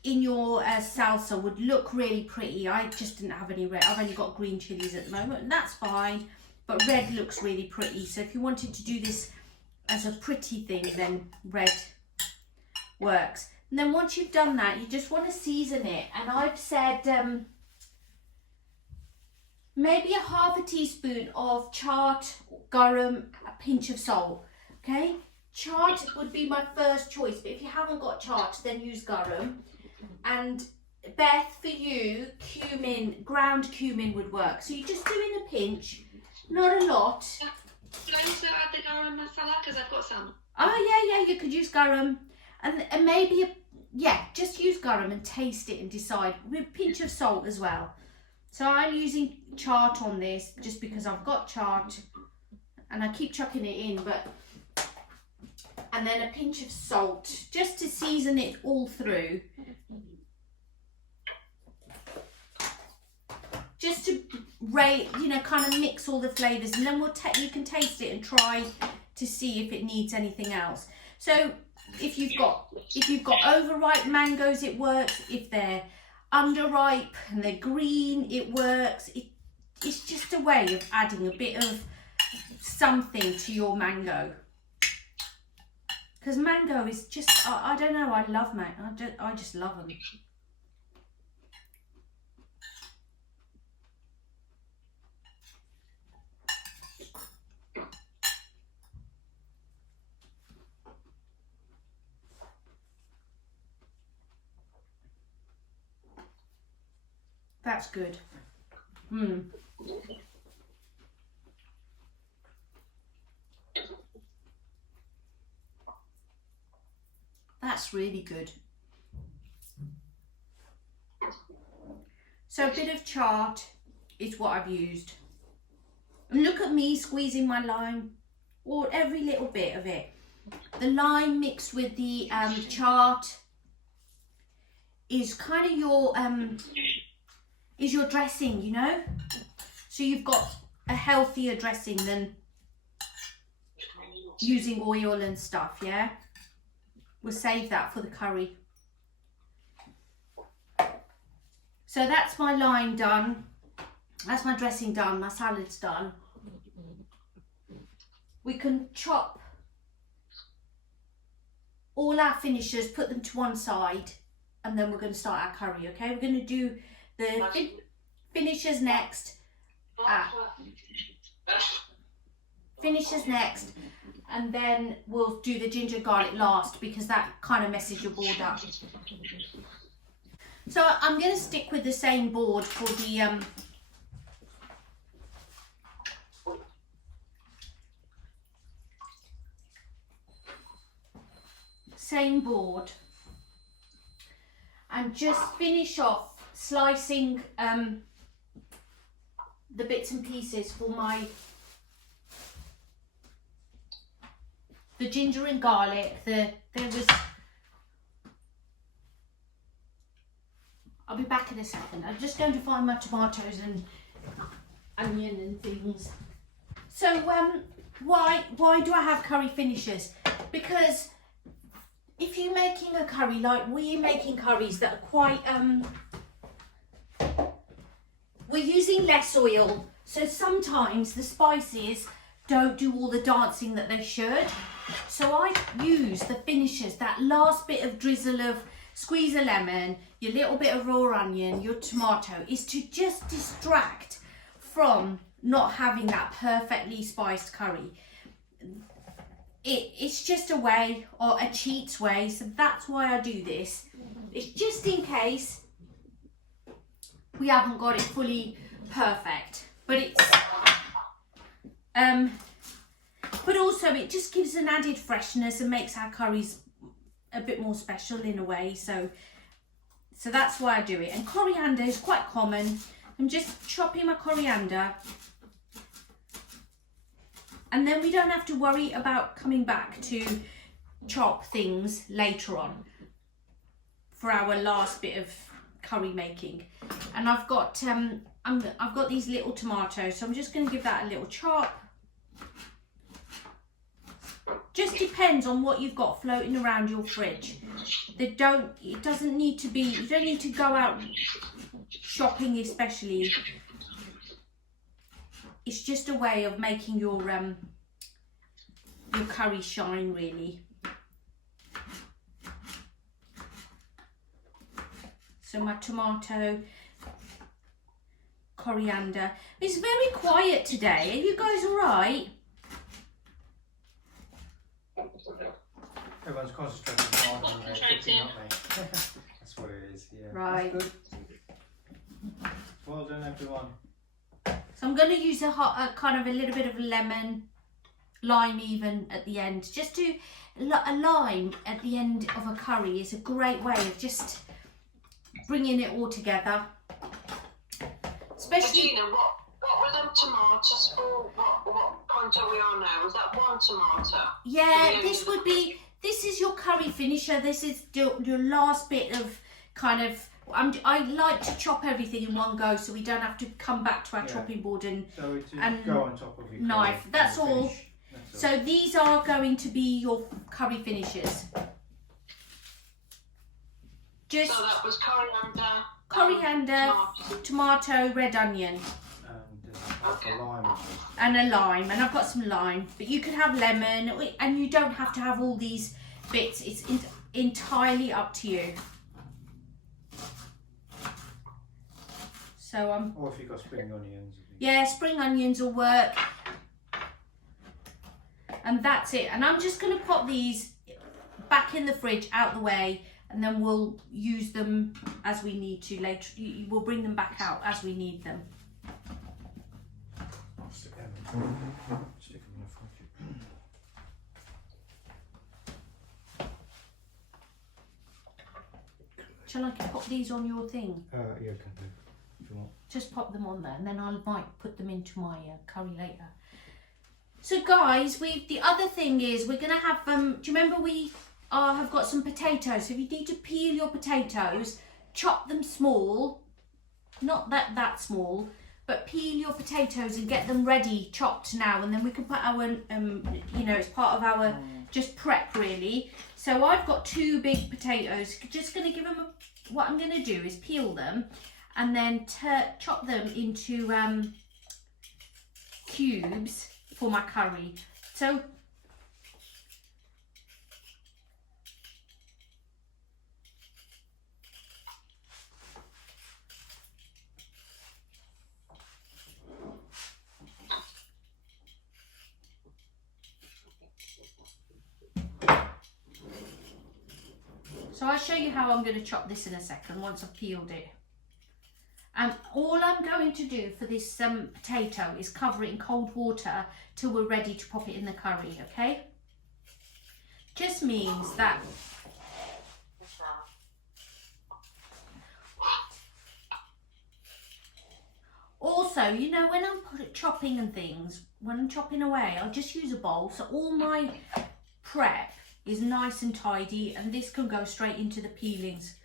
in your salsa would look really pretty. I just didn't have any red. I've only got green chilies at the moment, and that's fine. But red looks really pretty. So if you wanted to do this as a pretty thing, then red works. And then once you've done that, you just want to season it. And I've said maybe a half a teaspoon of charred garam, a pinch of salt. Okay, charred would be my first choice, but if you haven't got charred, then use garam. And Beth, for you, cumin, ground cumin would work. So you're just doing a pinch, not a lot. Can I also add the garam masala, because I've got some? Oh yeah, you could use garam, and maybe just use garam and taste it and decide, with a pinch of salt as well. So I'm using chart on this just because I've got chart and I keep chucking it in, and then a pinch of salt just to season it all through. Just to kind of mix all the flavours, and then you can taste it and try to see if it needs anything else. So if you've got overripe mangoes, it works. If they're underripe and they're green, it works. It's just a way of adding a bit of something to your mango, because mango is just, I don't know, I love mango. I just love them. That's good. That's really good. So a bit of chart is what I've used. And look at me squeezing my lime, or every little bit of it. The lime mixed with the chart is kind of your dressing, you know? So you've got a healthier dressing than using oil and stuff, yeah? We'll save that for the curry. So that's my lime done. That's my dressing done. My salad's done. We can chop all our finishers, put them to one side, and then we're going to start our curry, okay? We're going to do the finishers next. Finishers next, and then we'll do the ginger garlic last, because that kind of messes your board up. So I'm going to stick with the same board for the same board, and just finish off slicing the bits and pieces for the ginger and garlic. I'll be back in a second. I'm just going to find my tomatoes and onion and things. So why do I have curry finishers? Because if you're making a curry like we're making curries that are quite we're using less oil, so sometimes the spices don't do all the dancing that they should. So I use the finishers, that last bit of drizzle of squeeze a lemon, your little bit of raw onion, your tomato, is to just distract from not having that perfectly spiced curry. It's just a way, or a cheat's way, so that's why I do this. It's just in case we haven't got it fully perfect, but it's but also it just gives an added freshness and makes our curries a bit more special in a way. So that's why I do it. And coriander is quite common. I'm just chopping my coriander, and then we don't have to worry about coming back to chop things later on for our last bit of curry making. And I've got I've got these little tomatoes, so I'm just going to give that a little chop. Just depends on what you've got floating around your fridge. It doesn't need to be, you don't need to go out shopping especially. It's just a way of making your curry shine, really. So my tomato, coriander. It's very quiet today. Are you guys all right? Everyone's concentrating on cooking, Concentrating. aren't they? That's what it is, yeah. Right. That's good. Well done, everyone. So I'm going to use a kind of a little bit of lemon, lime even at the end. Just to, a lime at the end of a curry is a great way of just bringing it all together. Especially, Regina, what were them tomatoes for? What point are we on now? Was that one tomato? yeah, this is your curry finisher. This is your last bit of kind of, I like to chop everything in one go so we don't have to come back to our chopping board and So it is and go on top of your knife. curry That's and all. finish. That's So these are going to be your curry finishers. Just So that was coriander. coriander, tomato, red onion, And Okay. a lime. and a lime. And I've got some lime, but you could have lemon, and you don't have to have all these bits. It's entirely up to you. So Or if you've got spring onions. yeah, spring onions will work. And that's it. And I'm just going to pop these back in the fridge, out the way, and then we'll use them as we need to later. We'll bring them back out as we need them. Stick them in the fridge. Shall I pop these on your thing? Yeah, can do. If you want. Just pop them on there, and then I might put them into my curry later. So guys, the other thing is we're gonna have do you remember we have got some potatoes? So if you need to peel your potatoes, chop them small, not that small, but peel your potatoes and get them ready chopped now, and then we can put our you know, it's part of our just prep really. So I've got 2 big potatoes. Just gonna give them what I'm gonna do is peel them and then chop them into cubes for my curry. So I'll show you how I'm going to chop this in a second once I've peeled it. And all I'm going to do for this potato is cover it in cold water till we're ready to pop it in the curry, okay? Just means that also, you know, when I'm chopping and things, when I'm chopping away, I'll just use a bowl, so all my prep is nice and tidy, and this can go straight into the peelings.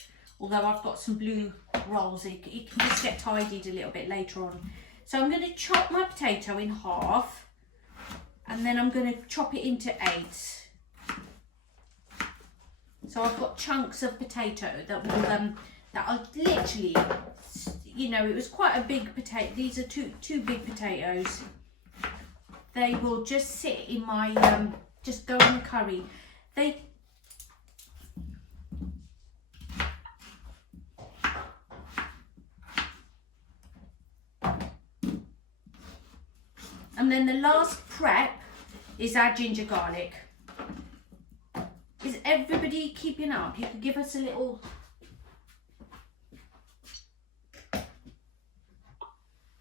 Although I've got some blue rolls, it can just get tidied a little bit later on. So I'm going to chop my potato in half, and then I'm going to chop it into 8s. So I've got chunks of potato that will that I'll literally, you know, it was quite a big potato. These are two big potatoes. They will just sit in my just go in the curry. And then the last prep is our ginger garlic. Is everybody keeping up? You can give us a little...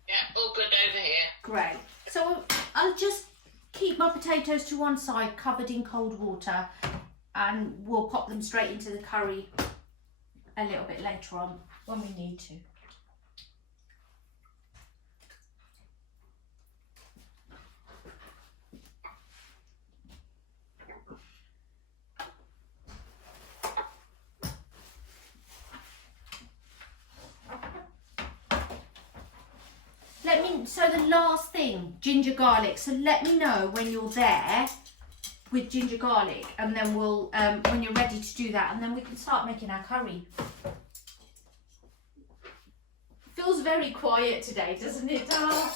Yeah, all good over here. Great. So I'll just keep my potatoes to one side, covered in cold water, and we'll pop them straight into the curry a little bit later on when we need to. So the last thing, ginger garlic. So let me know when you're there with ginger garlic, and then we'll when you're ready to do that, and then we can start making our curry. Feels very quiet today, doesn't it, Dal?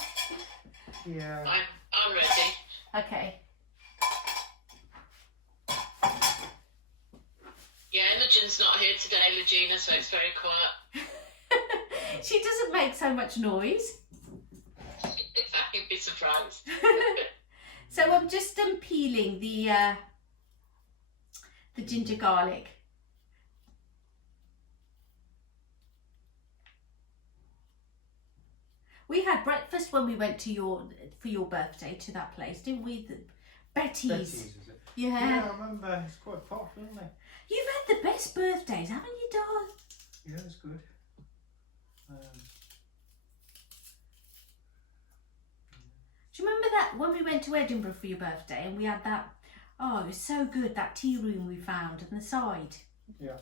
Yeah. I'm ready. Okay. Yeah, Imogen's not here today, Regina, so it's very quiet. She doesn't make so much noise. You'd be surprised. So I'm just peeling the ginger garlic. We had breakfast when we went to for your birthday to that place, didn't we? Betty's. Betty's, is it? Yeah. Yeah, I remember. It's quite popular, isn't it? You've had the best birthdays, haven't you, darling? Yeah, it's good. Do you remember that when we went to Edinburgh for your birthday and we had that, oh, it was so good, that tea room we found on the side? Yeah.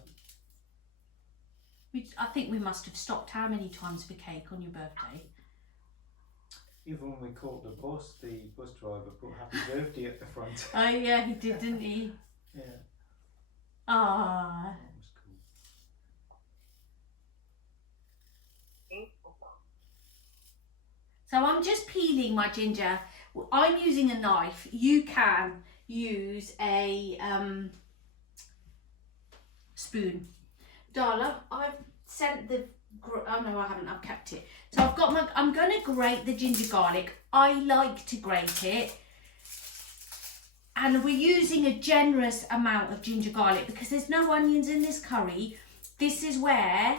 I think we must have stopped how many times for cake on your birthday? Even when we caught the bus driver put happy birthday at the front. Oh yeah, he did, didn't he? Yeah. Ah. That was cool. So I'm just peeling my ginger. I'm using a knife. You can use a spoon. Darla, I've sent the... Oh no, I haven't. I've kept it. So I've got my... I'm going to grate the ginger garlic. I like to grate it. And we're using a generous amount of ginger garlic because there's no onions in this curry. This is where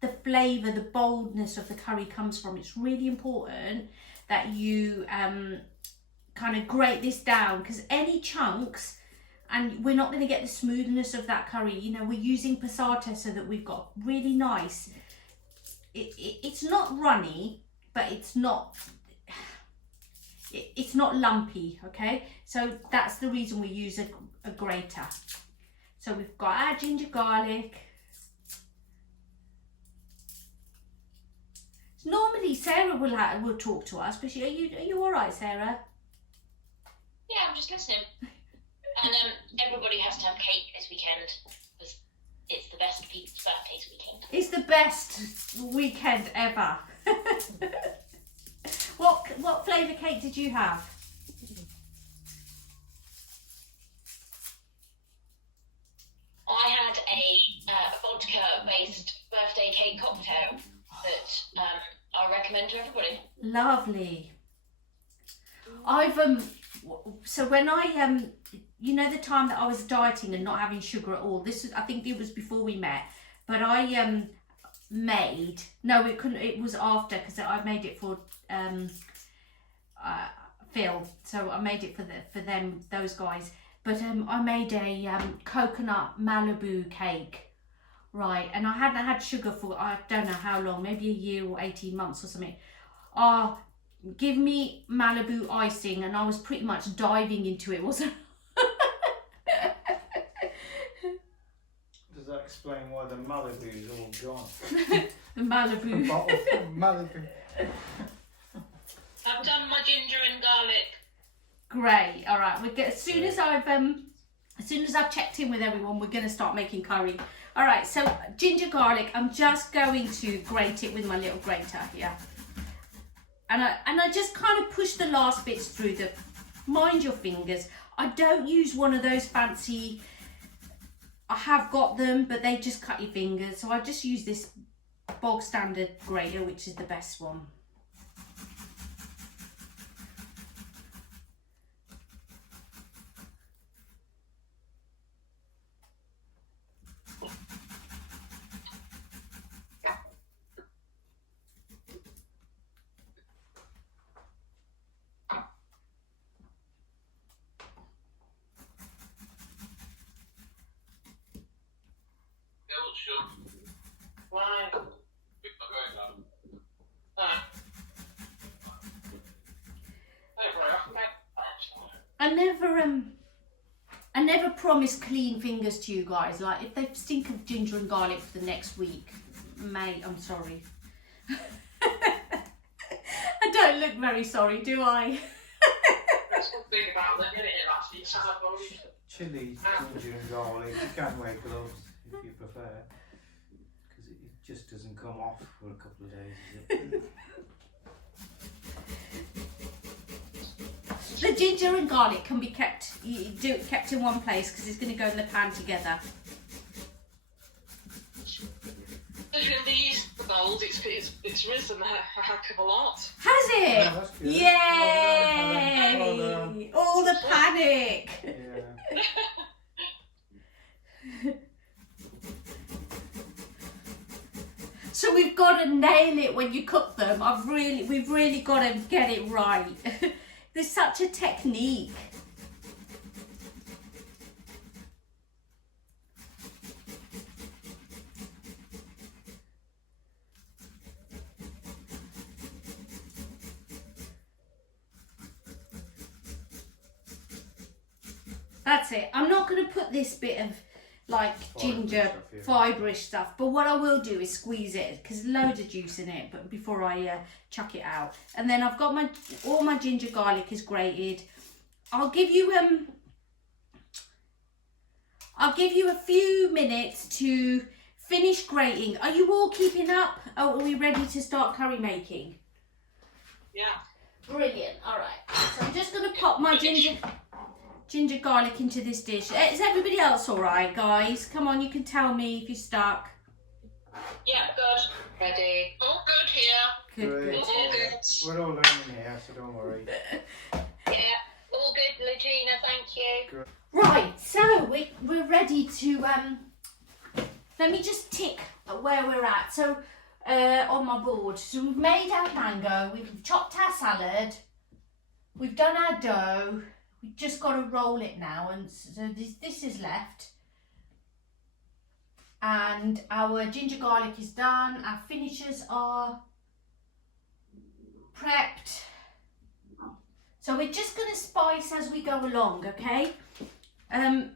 the flavour, the boldness of the curry comes from. It's really important that you kind of grate this down, because any chunks, and we're not going to get the smoothness of that curry. You know, we're using passata so that we've got really nice. It's not runny, but it's not lumpy, okay? So that's the reason we use a grater. So we've got our ginger garlic. Normally Sarah will talk to us, but are you all right, Sarah? Yeah, I'm just listening. And everybody has to have cake this weekend because it's the best people's birthdays weekend. It's the best weekend ever. What flavour cake did you have? I had a vodka-based birthday cake cocktail that I recommend to everybody. Lovely. I've so when I you know, the time that I was dieting and not having sugar at all, this was, I think it was before we met, but I made, no, it was after, because I made it for Phil, so I made it for them, those guys, but I made a coconut Malibu cake, right, and I hadn't had sugar for I don't know how long, maybe a year or 18 months or something. Give me Malibu icing, and I was pretty much diving into it, wasn't I? Does that explain why the Malibu is all gone? The Malibu. The bottle of Malibu. I've done my ginger and garlic. Great. All right. As soon as I've checked in with everyone, we're going to start making curry. All right. So ginger garlic. I'm just going to grate it with my little grater here, and I just kind of push the last bits through. Mind your fingers. I don't use one of those fancy. I have got them, but they just cut your fingers. So I just use this bog standard grater, which is the best one. Right. I never promise clean fingers to you guys. Like if they stink of ginger and garlic for the next week, mate, I'm sorry. I don't look very sorry, do I? That's one thing about them, isn't it? Actually, it's hard on you. Chili, ginger and garlic. You can wear gloves if you prefer, because it just doesn't come off for a couple of days. Is it? The ginger and garlic can be kept in one place because it's going to go in the pan together. In the East bowls, it's risen a heck of a lot. Has it? Oh, that's good. Yay! Well done. All the panic. Yeah. So we've got to nail it when you cook them. We've really got to get it right. There's such a technique. That's it. I'm not going to put this bit of like ginger fibre-ish stuff, but what I will do is squeeze it because there's loads of juice in it. But before I chuck it out, and then I've got all my ginger garlic is grated. I'll give you a few minutes to finish grating. Are you all keeping up? Oh, are we ready to start curry making? Yeah. Brilliant. All right. So I'm just going to pop my ginger garlic into this dish. Is everybody else all right, guys? Come on, you can tell me if you're stuck. Yeah, good. Ready. All good here. Good, Great. good. All good. We're all learning here, so don't worry. Yeah, all good, Legina, thank you. Right, so we're ready to let me just tick where we're at. So on my board, so we've made our mango, we've chopped our salad, we've done our dough. We've just got to roll it now, and so this is left. And our ginger garlic is done. Our finishers are prepped. So we're just going to spice as we go along, okay? Do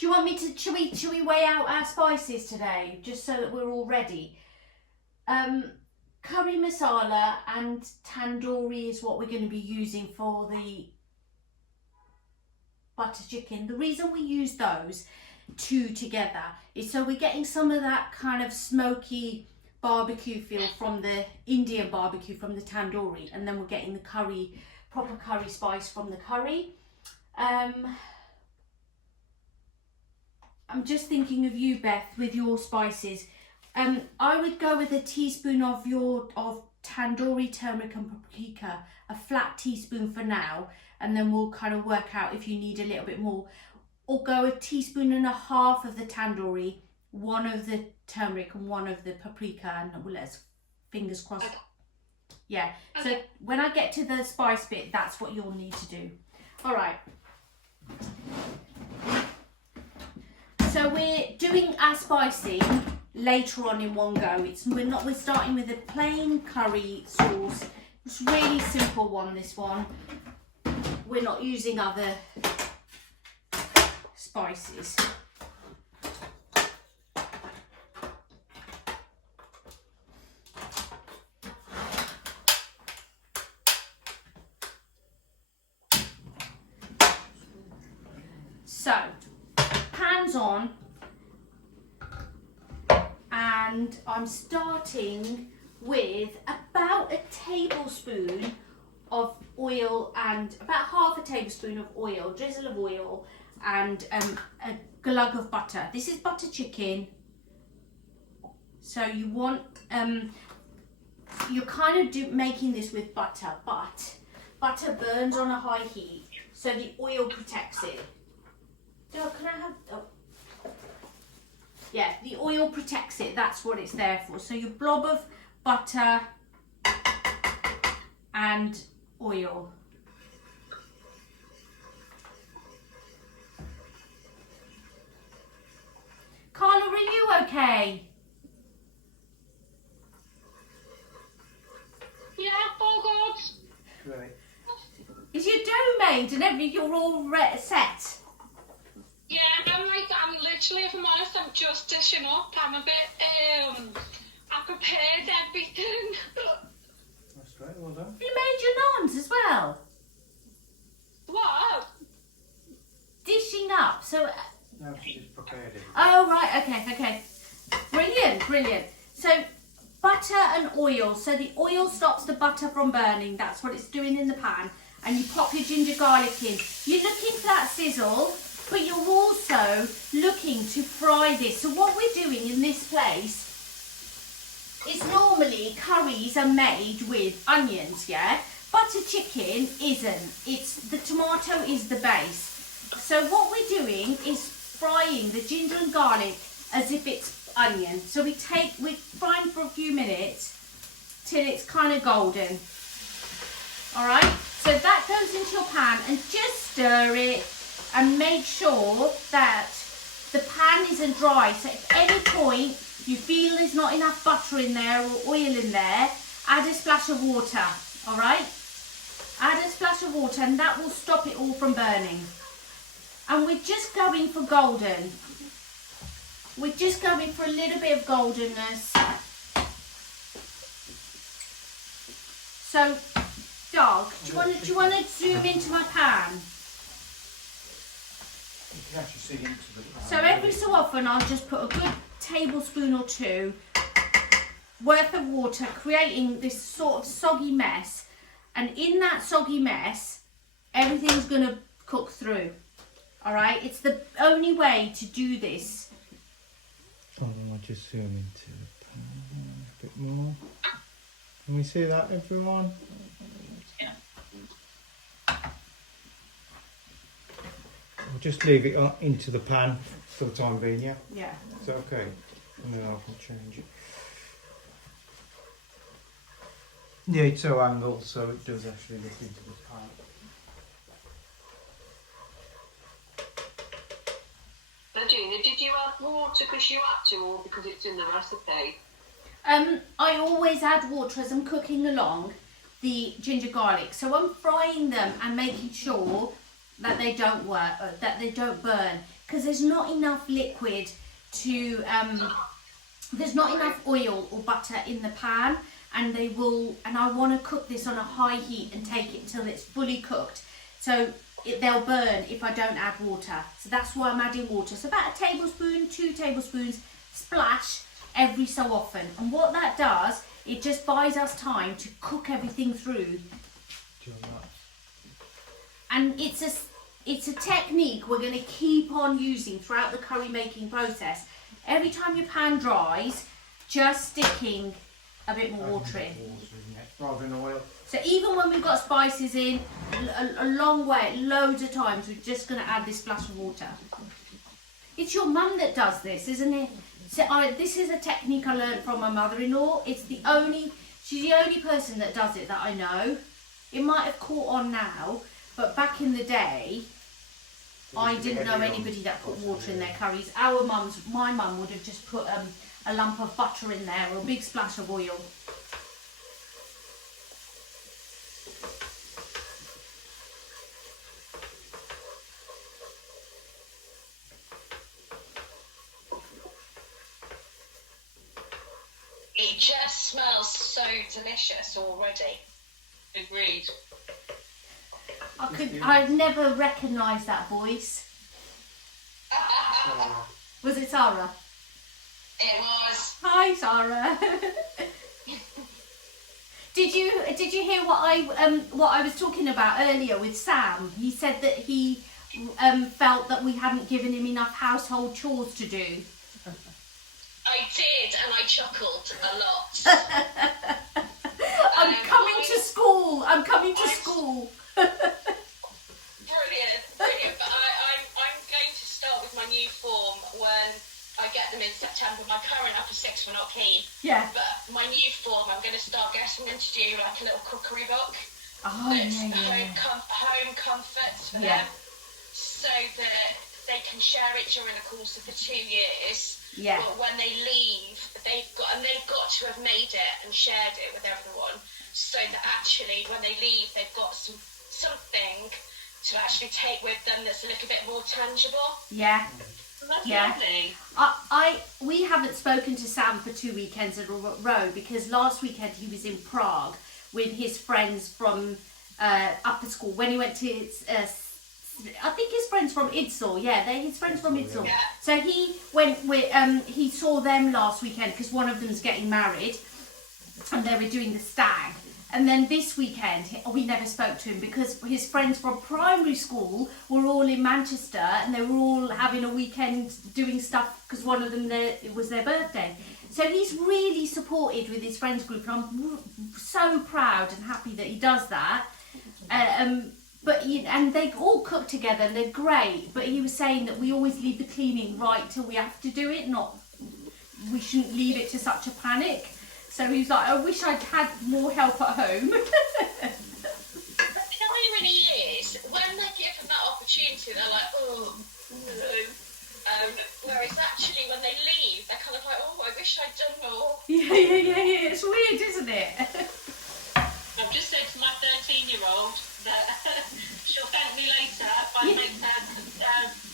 you want me to, should we weigh out our spices today, just so that we're all ready? Curry masala and tandoori is what we're going to be using for the butter chicken. The reason we use those two together is so we're getting some of that kind of smoky barbecue feel from the Indian barbecue from the tandoori, and then we're getting the proper curry spice from the curry. I'm just thinking of you, Beth, with your spices. I would go with a teaspoon of tandoori turmeric and paprika, a flat teaspoon for now, and then we'll kind of work out if you need a little bit more. Or go a teaspoon and a half of the tandoori, one of the turmeric and one of the paprika, and let's fingers crossed. Okay. Yeah, so Okay. when I get to the spice bit, that's what you'll need to do. All right. So we're doing our spicing later on in one go. We're starting with a plain curry sauce. It's a really simple one, this one. We're not using other spices. So, pan's on, and I'm starting with about a tablespoon of oil and about half a tablespoon of oil, drizzle of oil, and a glug of butter. This is butter chicken, so you want you're kind of making this with butter, but butter burns on a high heat, so the oil protects it. So can I have? Oh. Yeah, the oil protects it. That's what it's there for. So your blob of butter and oil. Carla, are you okay? Yeah, all good. Great. Is your dough made and everything? You're all set? Yeah, I'm literally, if I'm honest, I'm just dishing up. I'm a bit, I prepared everything. That's great. Well done. You made your naans as well? What? Dishing up. So, Now she just prepared it. oh right, okay. Brilliant. So, butter and oil. So the oil stops the butter from burning. That's what it's doing in the pan. And you pop your ginger garlic in. You're looking for that sizzle, but you're also looking to fry this. So what we're doing in this place is normally curries are made with onions, yeah? Butter chicken isn't. It's the tomato is the base. So what we're doing is frying the ginger and garlic as if it's onion. So we're frying for a few minutes till it's kind of golden. All right, so that goes into your pan and just stir it and make sure that the pan isn't dry. So if at any point you feel there's not enough butter in there or oil in there, add a splash of water. All right, add a splash of water and that will stop it all from burning. And we're just going for golden. We're just going for a little bit of goldenness. So, Dog, do you want to zoom into my pan? You can actually see into the pan. So every so often I'll just put a good tablespoon or two worth of water, creating this sort of soggy mess. And in that soggy mess, everything's going to cook through. All right, it's the only way to do this. Oh, I'll just zoom into the pan a bit more. Can we see that, everyone? Yeah. We'll just leave it into the pan for the time being, yeah? Yeah. Is that okay? And then I can change it. Yeah, it's so angled, so it does actually look into the pan. Regina, did you add water because you had to or because it's in the recipe? I always add water as I'm cooking along the ginger garlic. So I'm frying them and making sure that they don't burn, because there's not enough liquid to there's not enough oil or butter in the pan, and I want to cook this on a high heat and take it till it's fully cooked. So they'll burn if I don't add water. So that's why I'm adding water. So about a tablespoon, 2 tablespoons, splash every so often. And what that does, it just buys us time to cook everything through. And it's a technique we're going to keep on using throughout the curry making process. Every time your pan dries, just sticking a bit more water in. Rather than oil. So even when we've got spices in, a long way, loads of times, we're just going to add this splash of water. It's your mum that does this, isn't it? So this is a technique I learned from my mother-in-law. She's the only person that does it that I know. It might have caught on now, but back in the day, I didn't know anybody that put water in their curries. My mum would have just put a lump of butter in there or a big splash of oil. It just smells so delicious already. Agreed. I'd never recognised that voice. Was it Sarah? It was. Hi, Sarah. Did you hear what I was talking about earlier with Sam? He said that he felt that we hadn't given him enough household chores to do. I did, and I chuckled a lot. I'm coming to school. I'm coming to school. Brilliant. But I'm going to start with my new form when I get them in September. My current upper 6 were not keen. Yeah. But my new form, I'm going to start getting them to do like a little cookery book. Oh, That's yeah. home comforts for Yeah. them. So that they can share it during a course of the 2 years. Yeah. But when they leave, they've got to have made it and shared it with everyone, so that actually when they leave, they've got something to actually take with them that's a little bit more tangible. Yeah. That's Yeah. lovely. We haven't spoken to Sam for 2 weekends in a row because last weekend he was in Prague with his friends from upper school. When he went to, I think his friends from Idsel. Yeah, they're his friends from Idsel. Yeah. So he went with, he saw them last weekend because one of them's getting married, and they were doing the stag. And then this weekend, we never spoke to him because his friends from primary school were all in Manchester and they were all having a weekend doing stuff because one of them, it was their birthday. So he's really supported with his friends group, and I'm so proud and happy that he does that. And they all cook together and they're great, but he was saying that we always leave the cleaning right till we have to do it, we shouldn't leave it to such a panic. So he's like, I wish I'd had more help at home. The irony is, when they're given that opportunity, they're like, oh, no. Whereas actually, when they leave, they're kind of like, oh, I wish I'd done more. Yeah. It's weird, isn't it? I've just said to my 13-year-old that she'll thank me later if I make her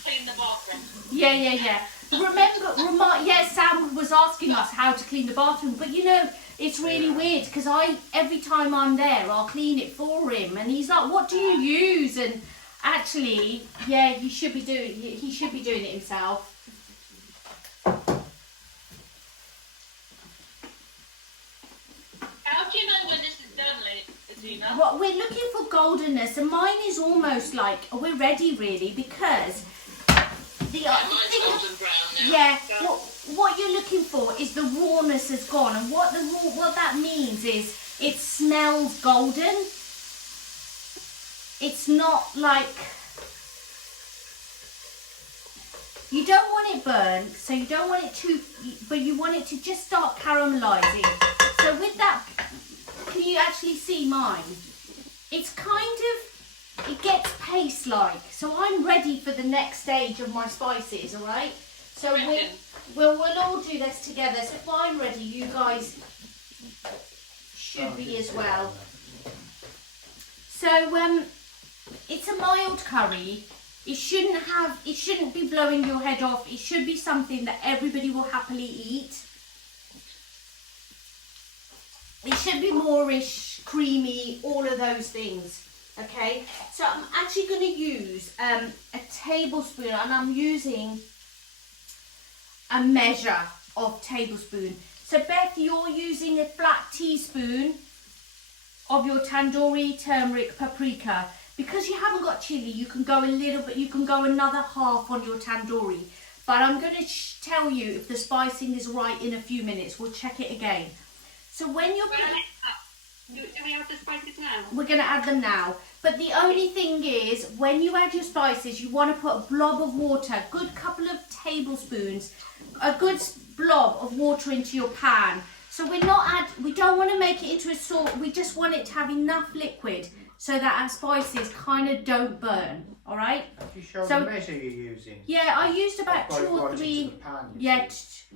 clean the bathroom. Yeah. Sam was asking us how to clean the bathroom, but it's really weird because every time I'm there, I'll clean it for him, and he's like, "What do you use?" And actually, yeah, he should be doing it himself. How do you know when this is done, Adina? What we're looking for goldenness, and mine is almost like we're ready really because the Mine's thing. golden brown now. Yeah, what you're looking for is the rawness has gone, and what that means is it smells golden. It's not like, you don't want it burnt, so you don't want it too, but you want it to just start caramelizing. So with that, can you actually see mine? It's kind of, it gets paste-like, so I'm ready for the next stage of my spices, all right? So we'll all do this together. So if I'm ready, you guys should be as well. So it's a mild curry. It shouldn't be blowing your head off. It should be something that everybody will happily eat. It should be moreish, creamy, all of those things. Okay, so I'm actually going to use a tablespoon, and I'm using a measure of tablespoon. So Beth, you're using a flat teaspoon of your tandoori turmeric paprika. Because you haven't got chili, you can go a little bit, you can go another half on your tandoori. But I'm going to tell you if the spicing is right in a few minutes. We'll check it again. So when you're Do we add the spices now? we're going to add them now. But the only thing is, when you add your spices, you want to put a blob of water, a good couple of tablespoons, a good blob of water into your pan. So we don't want to make it into a sauce. We just want it to have enough liquid so that our spices kind of don't burn. All right? Have you shown So- the measure you're using? Yeah, I used about Got it 2 or right 3. into the pan, you Yeah, see.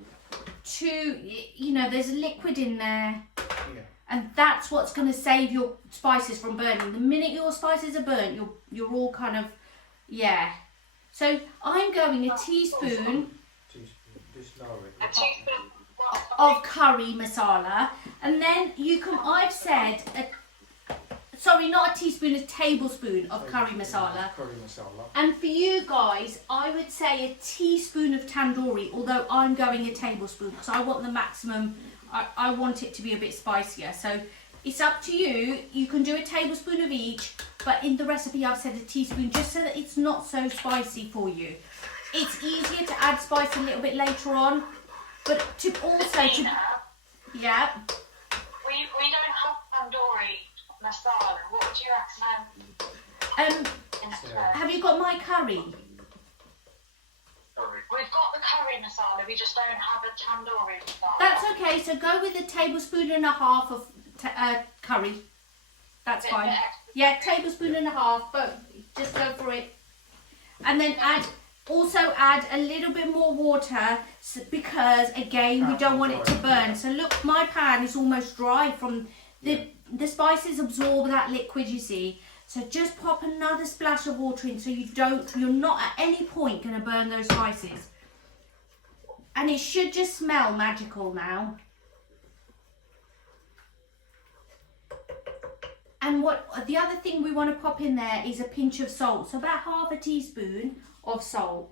there's a liquid in there. Yeah. And that's what's going to save your spices from burning. The minute your spices are burnt, you're all kind of, yeah. So I'm going a teaspoon Just lower it. A teaspoon. of curry masala, and then I've said, not a teaspoon, a tablespoon of curry masala. Curry masala. And for you guys, I would say a teaspoon of tandoori, although I'm going a tablespoon because I want the maximum. I want it to be a bit spicier. So it's up to you. You can do a tablespoon of each, but in the recipe I've said a teaspoon just so that it's not so spicy for you. It's easier to add spice a little bit later on, but to also yeah. We don't have tandoori masala. What would you recommend? Have you got my curry? We've got the curry masala, we just don't have a tandoori masala. That's okay. So go with a tablespoon and a half of curry. That's Bit- fine. bit Yeah, tablespoon and a half, but just go for it. And then add Also add a little bit more water because again we don't want it to burn. So look, my pan is almost dry from the spices absorb that liquid, you see. So just pop another splash of water in so you're not at any point going to burn those spices. And it should just smell magical now. And the other thing we want to pop in there is a pinch of salt. So about half a teaspoon of salt.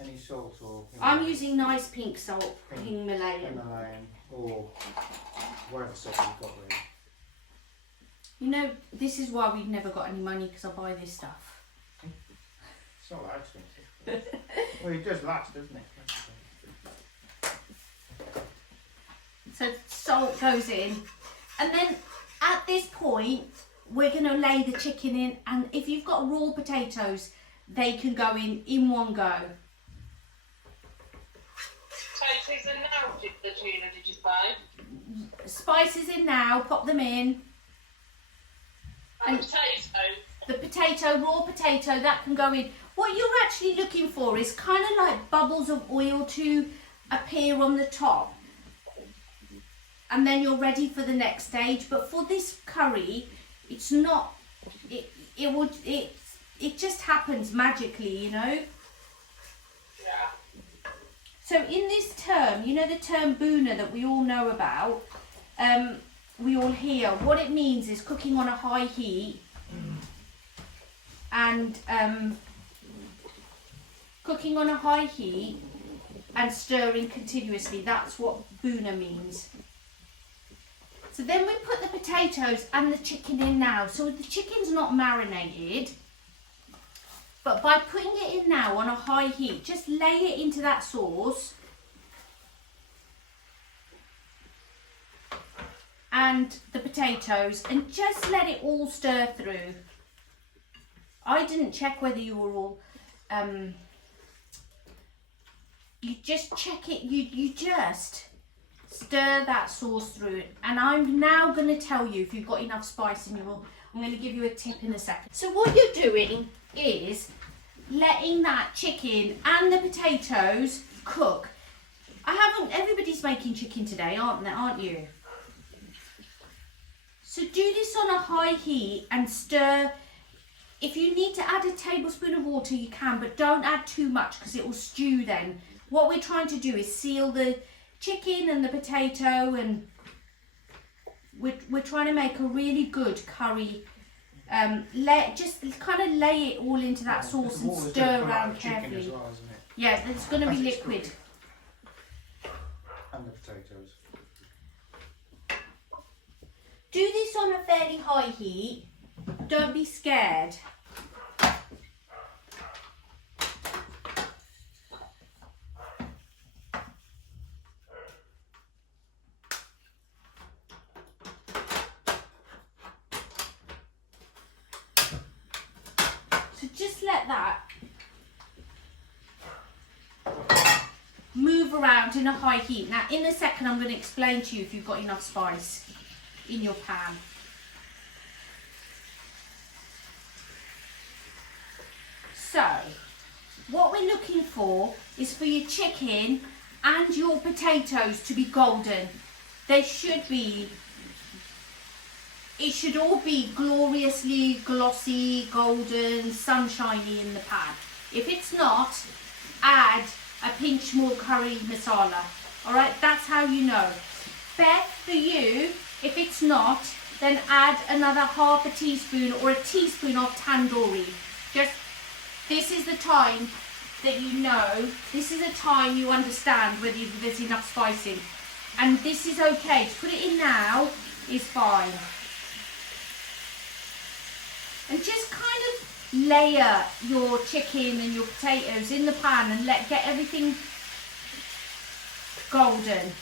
Any salt or... I'm using nice pink salt, Himalayan. Himalayan or whatever salt you've got really. You know, this is why we've never got any money, because I buy this stuff. It's not that expensive. Well, it does last, doesn't it? So salt goes in. And then at this point, we're going to lay the chicken in. And if you've got raw potatoes, they can go in one go. Potatoes are now, Gina, did you say? Spices in now, pop them in. And potatoes. The potato, raw potato, that can go in. What you're actually looking for is kind of like bubbles of oil to appear on the top. And then you're ready for the next stage. But for this curry, it's not, it just happens magically, you know. Yeah. So in this term, you know the term boona that we all know about, we all hear, what it means is cooking on a high heat and cooking on a high heat and stirring continuously. That's what boona means. So then we put the potatoes and the chicken in now. So the chicken's not marinated, but by putting it in now on a high heat, just lay it into that sauce and the potatoes and just let it all stir through. I didn't check whether you were all, you just check it, you just stir that sauce through it. And I'm now going to tell you if you've got enough spice in your oil. I'm going to give you a tip in a second. So what you're doing is letting that chicken and the potatoes cook. Everybody's making chicken today, aren't you? So do this on a high heat and stir. If you need to add a tablespoon of water, you can, but don't add too much because it will stew then. What we're trying to do is seal the chicken and the potato, and we're trying to make a really good curry. Just kind of lay it all into that sauce and stir around carefully. Well, isn't it? Yeah, it's going to be liquid. And the potatoes. Do this on a fairly high heat. Don't be scared. So just let that move around in a high heat. Now in a second I'm going to explain to you if you've got enough spice in your pan. So what we're looking for is for your chicken and your potatoes to be golden. They should be, it should all be gloriously glossy, golden, sunshiny in the pan. If it's not, add a pinch more curry masala. Alright, that's how you know. Beth, for you, if it's not, then add another half a teaspoon or a teaspoon of tandoori. This is the time that you know, this is the time you understand whether there's enough spice in. And this is okay. To put it in now is fine. And just kind of layer your chicken and your potatoes in the pan and get everything golden.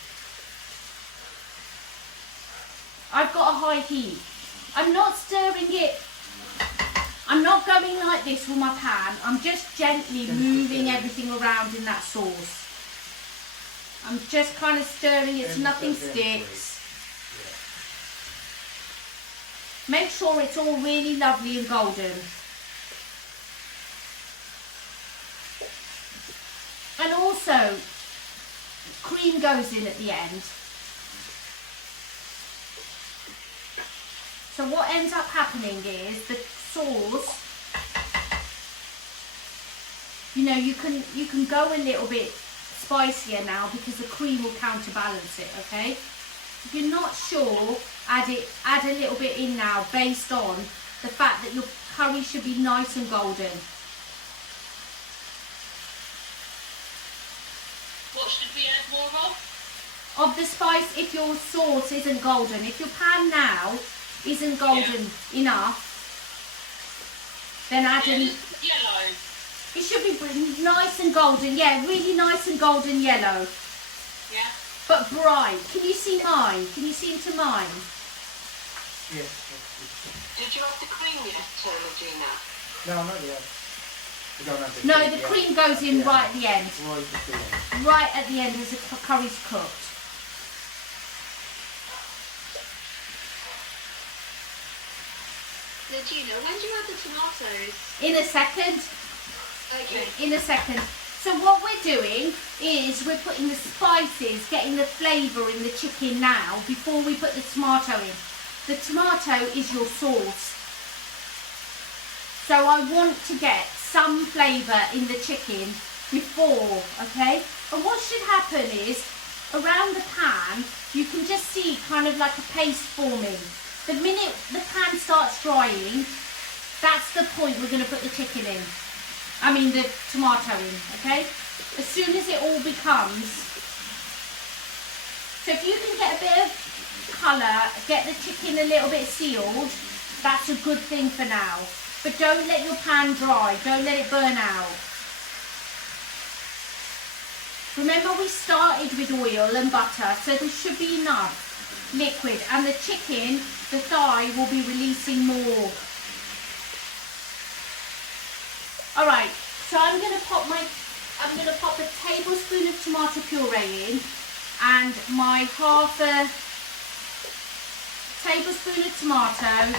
I've got a high heat. I'm not stirring it. I'm not going like this with my pan. I'm just gently moving everything around in that sauce. I'm just kind of stirring it so nothing sticks. Make sure it's all really lovely and golden. also, cream goes in at the end. So what ends up happening is the sauce, you know, you can go a little bit spicier now because the cream will counterbalance it, okay? If you're not sure, add a little bit in now based on the fact that your curry should be nice and golden. What should we add more of? Of the spice, if your sauce isn't golden, if your pan now isn't golden enough, then add in. Yellow. It should be nice and golden, yeah, really nice and golden yellow. Yeah. But bright. Can you see mine? Can you see into mine? Yes. Did you have the cream yet, Regina? No, not yet. We don't have the No, cream the yet. cream goes in Yeah. right at the end. Right at the end. Right at the end as the curry's cooked. Regina, when do you add the tomatoes? In a second. Okay. In a second. So what we're doing is we're putting the spices, getting the flavour in the chicken now before we put the tomato in. The tomato is your sauce. So I want to get some flavour in the chicken before, okay? And what should happen is around the pan, you can just see kind of like a paste forming. The minute the pan starts drying, that's the point we're going to put the chicken in. I mean the tomato in, okay? As soon as it all becomes, so if you can get a bit of colour, get the chicken a little bit sealed, that's a good thing for now. But don't let your pan dry, don't let it burn out. Remember we started with oil and butter, so there should be enough liquid, and the chicken, the thigh, will be releasing more. All right, so I'm gonna pop a tablespoon of tomato puree in, and my half a tablespoon of tomato,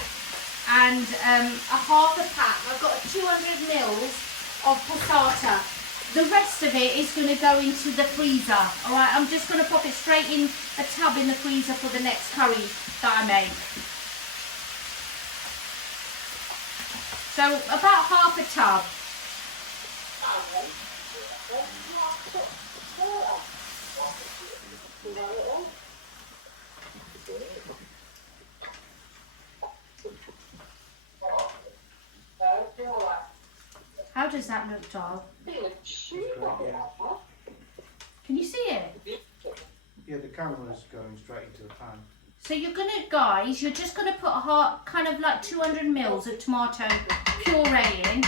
and a half a pack. I've got 200 mils of passata. The rest of it is going to go into the freezer. All right, I'm just going to pop it straight in a tub in the freezer for the next curry that I make. So about half a tub. How does that look, Dog? Can you see it? Yeah, the camera's going straight into the pan. So you're just gonna put a half, kind of like 200 mils of tomato puree in,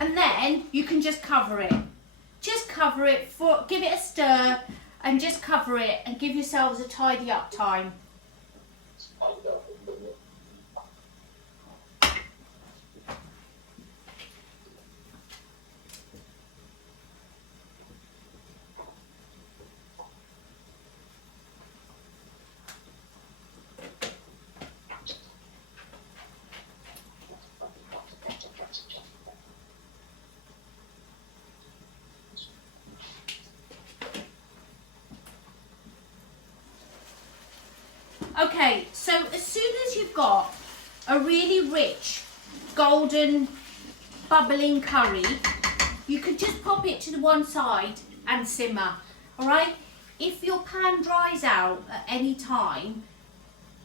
and then you can just cover it. Just cover it give it a stir, and just cover it, and give yourselves a tidy up time. Okay, so as soon as you've got a really rich, golden, bubbling curry, you can just pop it to the one side and simmer, all right? If your pan dries out at any time,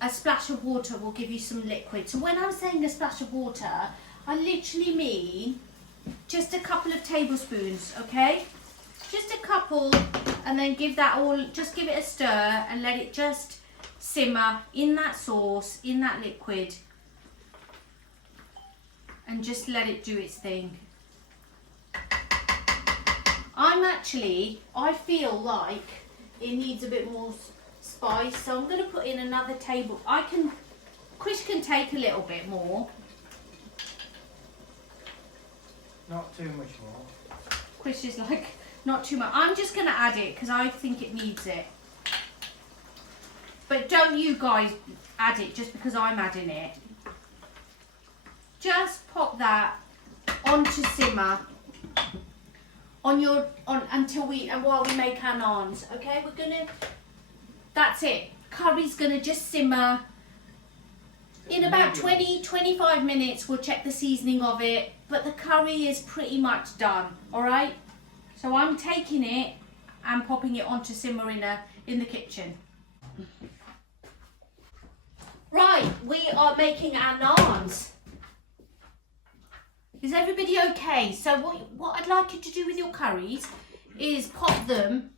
a splash of water will give you some liquid. So when I'm saying a splash of water, I literally mean just a couple of tablespoons, okay? Just a couple, and then just give it a stir and let it just simmer in that sauce, in that liquid, and just let it do its thing. I feel like it needs a bit more spice, so I'm going to put in another Chris can take a little bit more. Not too much more. Chris is like, not too much. I'm just going to add it because I think it needs it. But don't you guys add it just because I'm adding it. Just pop that onto simmer. until while we make our naans. Okay, that's it. Curry's gonna just simmer. In about 20-25 minutes, we'll check the seasoning of it, but the curry is pretty much done. All right. So I'm taking it and popping it onto simmer in the kitchen. Right, we are making our naans. Is everybody okay? So what I'd like you to do with your curries is pop them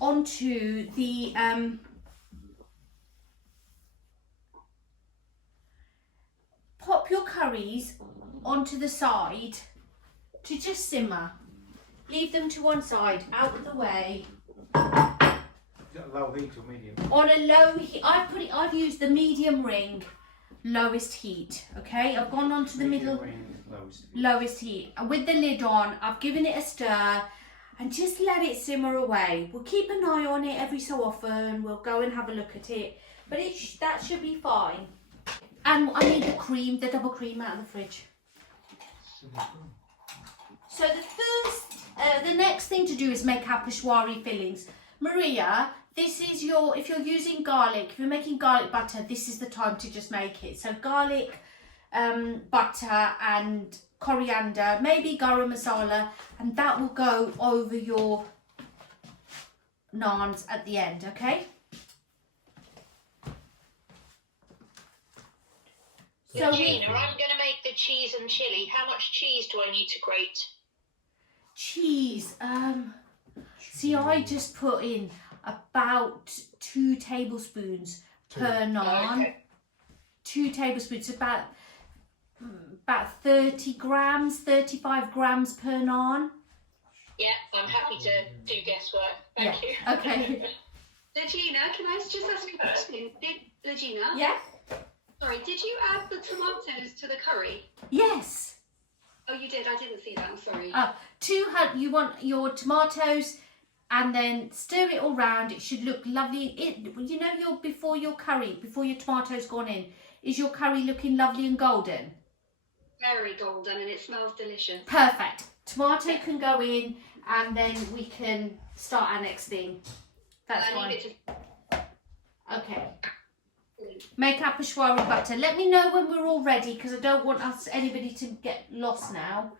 onto the pop your curries onto the side to just simmer. Leave them to one side, out of the way. Low heat or medium? On a low heat. I've used the medium ring, lowest heat. Okay, I've gone on to the middle, lowest heat. And with the lid on, I've given it a stir and just let it simmer away. We'll keep an eye on it every so often. We'll go and have a look at it, but that should be fine. And I need the double cream out of the fridge. So the next thing to do is make our Peshwari fillings. Maria, if you're using garlic, if you're making garlic butter, this is the time to just make it. So garlic, butter and coriander, maybe garam masala, and that will go over your naans at the end, okay? So Gina, I'm going to make the cheese and chilli. How much cheese do I need to grate? Cheese, see, I just put in about 2 tablespoons per naan. Okay. 2 tablespoons, about 30 grams, 35 grams per naan. Yeah, I'm happy to do guesswork. Thank you. Okay. Legina, can I just ask a question? Legina? Yeah? Sorry, did you add the tomatoes to the curry? Yes. Oh, you did? I didn't see that, I'm sorry. You want your tomatoes and then stir it all round. It should look lovely. Before your tomatoes gone in, is your curry looking lovely and golden? Very golden and it smells delicious. Perfect. Tomato can go in and then we can start our next thing. That's fine. Okay. Make our Peshwari butter. Let me know when we're all ready because I don't want anybody to get lost now.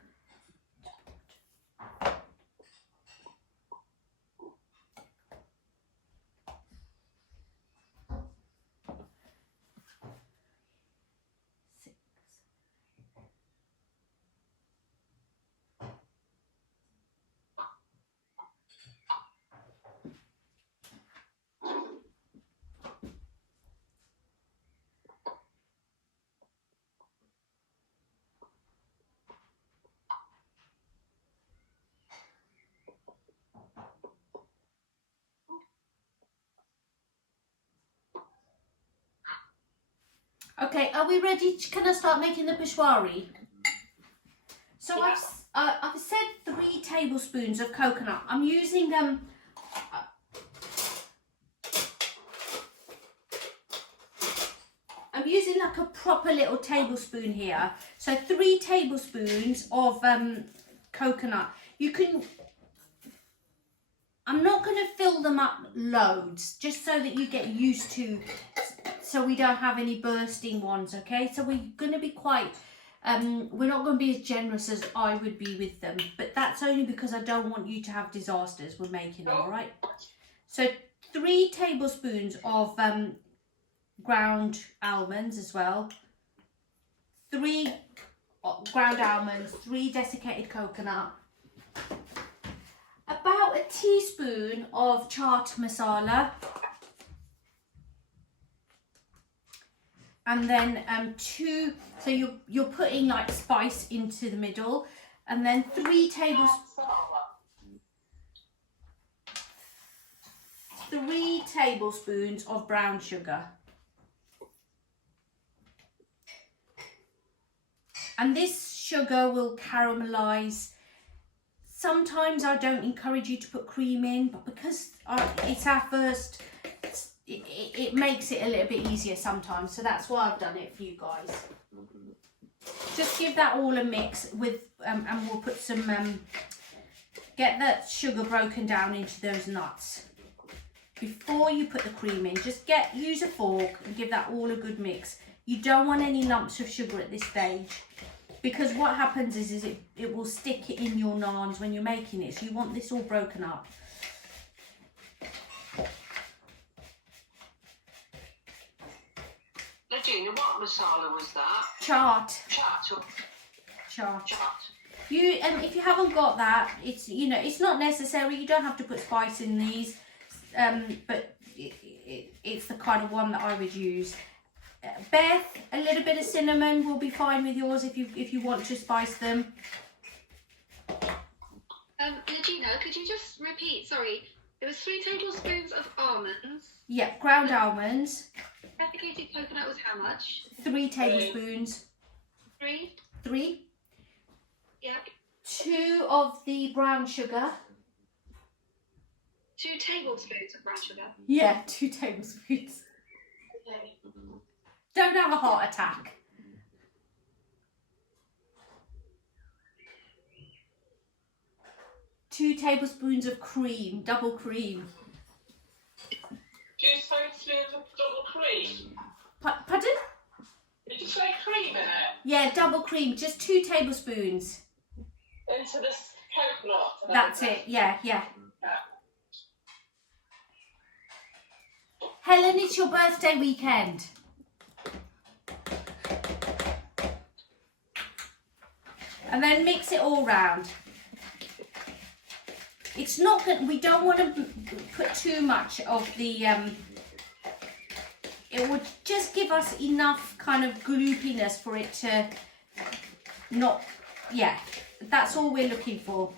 Okay, are we ready? Can I start making the Peshwari? So Yeah. I've said 3 tablespoons of coconut. I'm using like a proper little tablespoon here. So 3 tablespoons of coconut. I'm not going to fill them up loads, just so that you get used to, so we don't have any bursting ones, okay? So we're going to be quite, we're not going to be as generous as I would be with them, but that's only because I don't want you to have disasters with making them, all right? So 3 tablespoons of ground almonds as well, 3 ground almonds, 3 desiccated coconut, about a teaspoon of chaat masala, and then 2, so you're putting like spice into the middle, and then 3 tablespoons of brown sugar. And this sugar will caramelize. Sometimes I don't encourage you to put cream in, but because it's our first, it makes it a little bit easier sometimes. So that's why I've done it for you guys. just give that all a mix with, and we'll put some, get that sugar broken down into those nuts. Before you put the cream in, just use a fork and give that all a good mix. You don't want any lumps of sugar at this stage, because what happens is it will stick it in your naans when you're making it. So you want this all broken up. Regina, what masala was that? Chaat. Chaat. You if you haven't got that, it's it's not necessary. You don't have to put spice in these, but it's the kind of one that I would use. Beth, a little bit of cinnamon will be fine with yours if you want to spice them. Regina, could you just repeat? Sorry, it was 3 tablespoons of almonds. Yeah, ground almonds. Desiccated coconut was how much? 3 tablespoons. 3. 3. Yeah. 2 of the brown sugar. 2 tablespoons of brown sugar. Yeah, 2 tablespoons. Okay. Don't have a heart attack. 2 tablespoons of cream, double cream. 2 tablespoons of double cream. Pardon? Did you say cream in it? Yeah, double cream, just 2 tablespoons. Into this coconut. That's it, yeah. Helen, it's your birthday weekend. And then mix it all round. It's not good, we don't want to put too much of the, it would just give us enough kind of gloopiness for it to not, yeah, that's all we're looking for.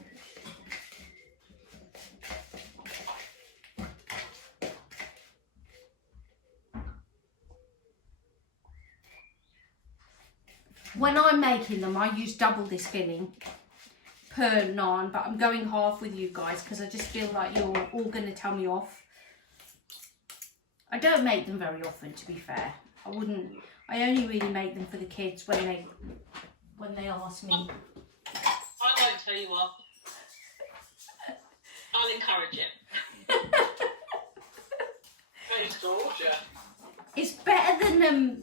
When I'm making them, I use double this filling per naan, but I'm going half with you guys because I just feel like you're all going to tell me off. I don't make them very often, to be fair. I only really make them for the kids when they ask me. I won't tell you off. I'll encourage it. Thanks, Georgia. It's better than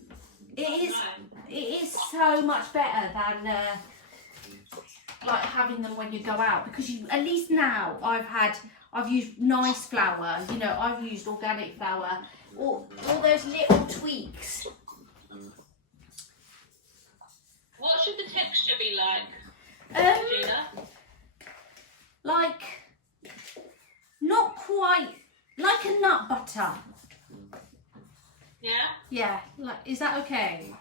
it is so much better than like having them when you go out, because at least now I've used nice flour, I've used organic flour, all those little tweaks. What should the texture be like, Gina? Like not quite like a nut butter. Yeah? Yeah, like, is that okay?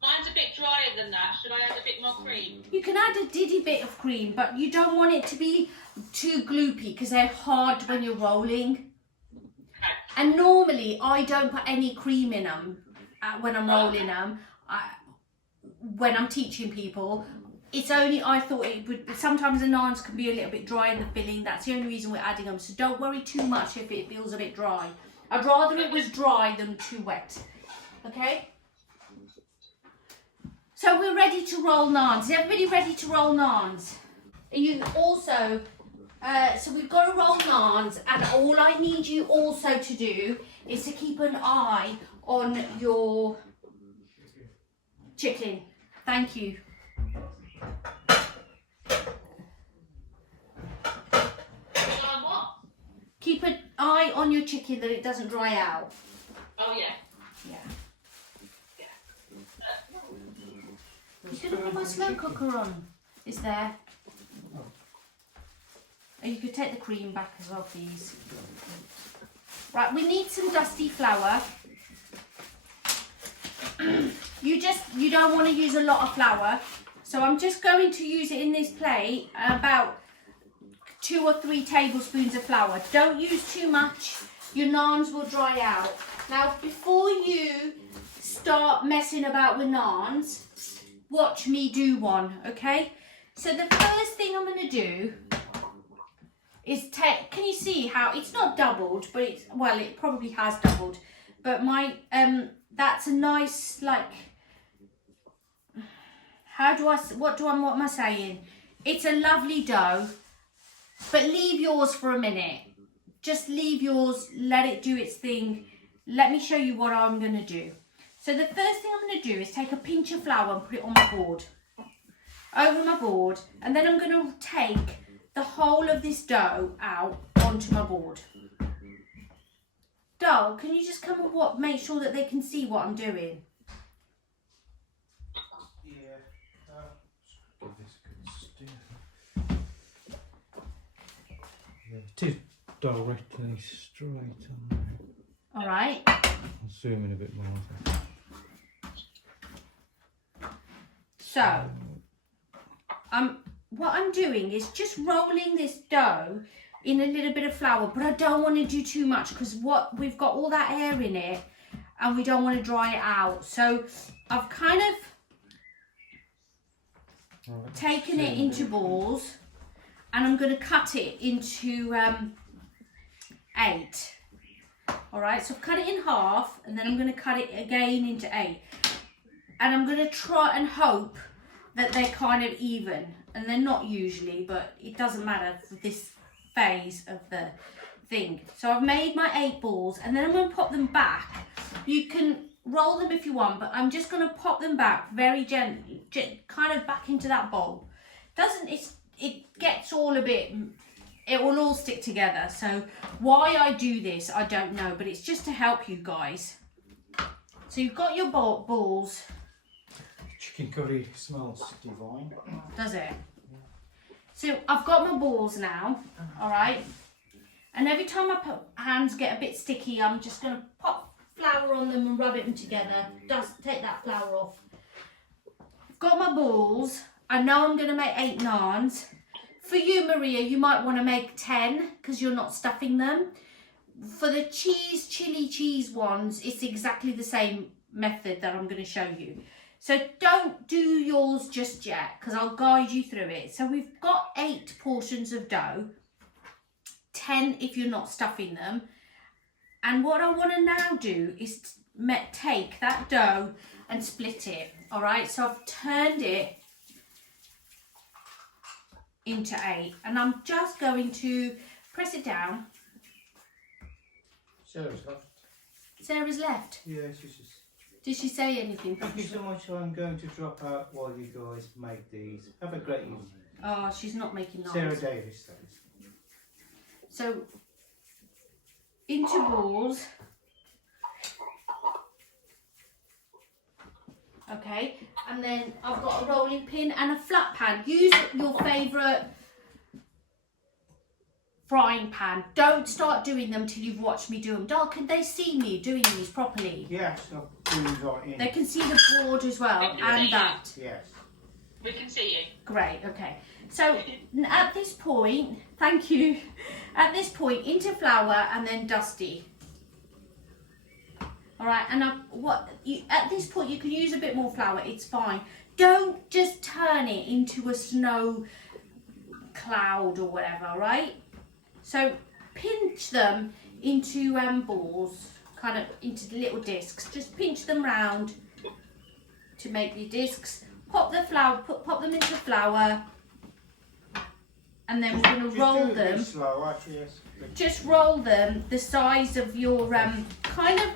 Mine's a bit drier than that. Should I add a bit more cream? You can add a diddy bit of cream, but you don't want it to be too gloopy because they're hard when you're rolling. Okay. And normally I don't put any cream in them when I'm rolling them. When I'm teaching people, it's only, I thought it would, sometimes the naans can be a little bit dry in the filling. That's the only reason we're adding them. So don't worry too much if it feels a bit dry. I'd rather it was dry than too wet. Okay? So we're ready to roll naans. Is everybody ready to roll naans? You also, so we've got to roll naans, and all I need you also to do is to keep an eye on your chicken. Thank you. Keep an eye on your chicken that it doesn't dry out. Oh, yeah. Yeah. You gonna put my slow cooker on? Is there? And you could take the cream back as well, please. Right, we need some dusty flour. You don't want to use a lot of flour, so I'm just going to use it in this plate about 2 or 3 tablespoons of flour. Don't use too much, your naans will dry out. Now, before you start messing about with naans, watch me do one, okay? So the first thing I'm going to do is take, can you see how it's not doubled, but it's, well, it probably has doubled, but my, that's a nice, like, what am I saying? It's a lovely dough, but leave yours for a minute. Just leave yours, let it do its thing. Let me show you what I'm going to do. So the first thing I'm going to do is take a pinch of flour and put it on my board, over my board, and then I'm going to take the whole of this dough out onto my board. Dog, can you just come and make sure that they can see what I'm doing? Give this a good stir. Yeah, it is directly straight on there. All right. I'll zoom in a bit more. So, what I'm doing is just rolling this dough in a little bit of flour, but I don't want to do too much because we've got all that air in it and we don't want to dry it out. So I've kind of taken it into balls and I'm going to cut it into 8. All right, so I've cut it in half and then I'm going to cut it again into 8. And I'm going to try and hope that they're kind of even. And they're not usually, but it doesn't matter for this phase of the thing. So I've made my 8 balls and then I'm going to pop them back. You can roll them if you want, but I'm just going to pop them back very gently, kind of back into that bowl. It gets all a bit, it will all stick together. So why I do this, I don't know, but it's just to help you guys. So you've got your balls. Chicken curry smells divine. Does it? So I've got my balls now, all right? And every time my hands get a bit sticky, I'm just going to pop flour on them and rub them together. Take that flour off. I've got my balls. I know I'm going to make 8 naans. For you, Maria, you might want to make 10 because you're not stuffing them. For the chili cheese ones, it's exactly the same method that I'm going to show you. So don't do yours just yet because I'll guide you through it. So we've got 8 portions of dough, 10 if you're not stuffing them. And what I want to now do is take that dough and split it. All right, so I've turned it into 8 and I'm just going to press it down. Sarah's left. Sarah's left. Yeah, she's just... Did she say anything? Thank you so much. I'm going to drop out while you guys make these. Have a great evening. Oh, she's not making noise. Sarah Davis says. So, into balls. Okay, and then I've got a rolling pin and a flat pan. Use your favourite frying pan. Don't start doing them till you've watched me do them. Doll, can they see me doing these properly? Yes, I'll do that in. They can see the board as well and that. Yes. We can see you. Great, okay. So at this point, thank you. At this point, into flour and then dusty. All right, and at this point you can use a bit more flour. It's fine. Don't just turn it into a snow cloud or whatever. All right. So pinch them into balls, kind of into little discs. Just pinch them round to make your discs. Pop the flour, pop them into flour, and then we're going to roll them. Slow, actually, yes. Just roll them the size of your kind of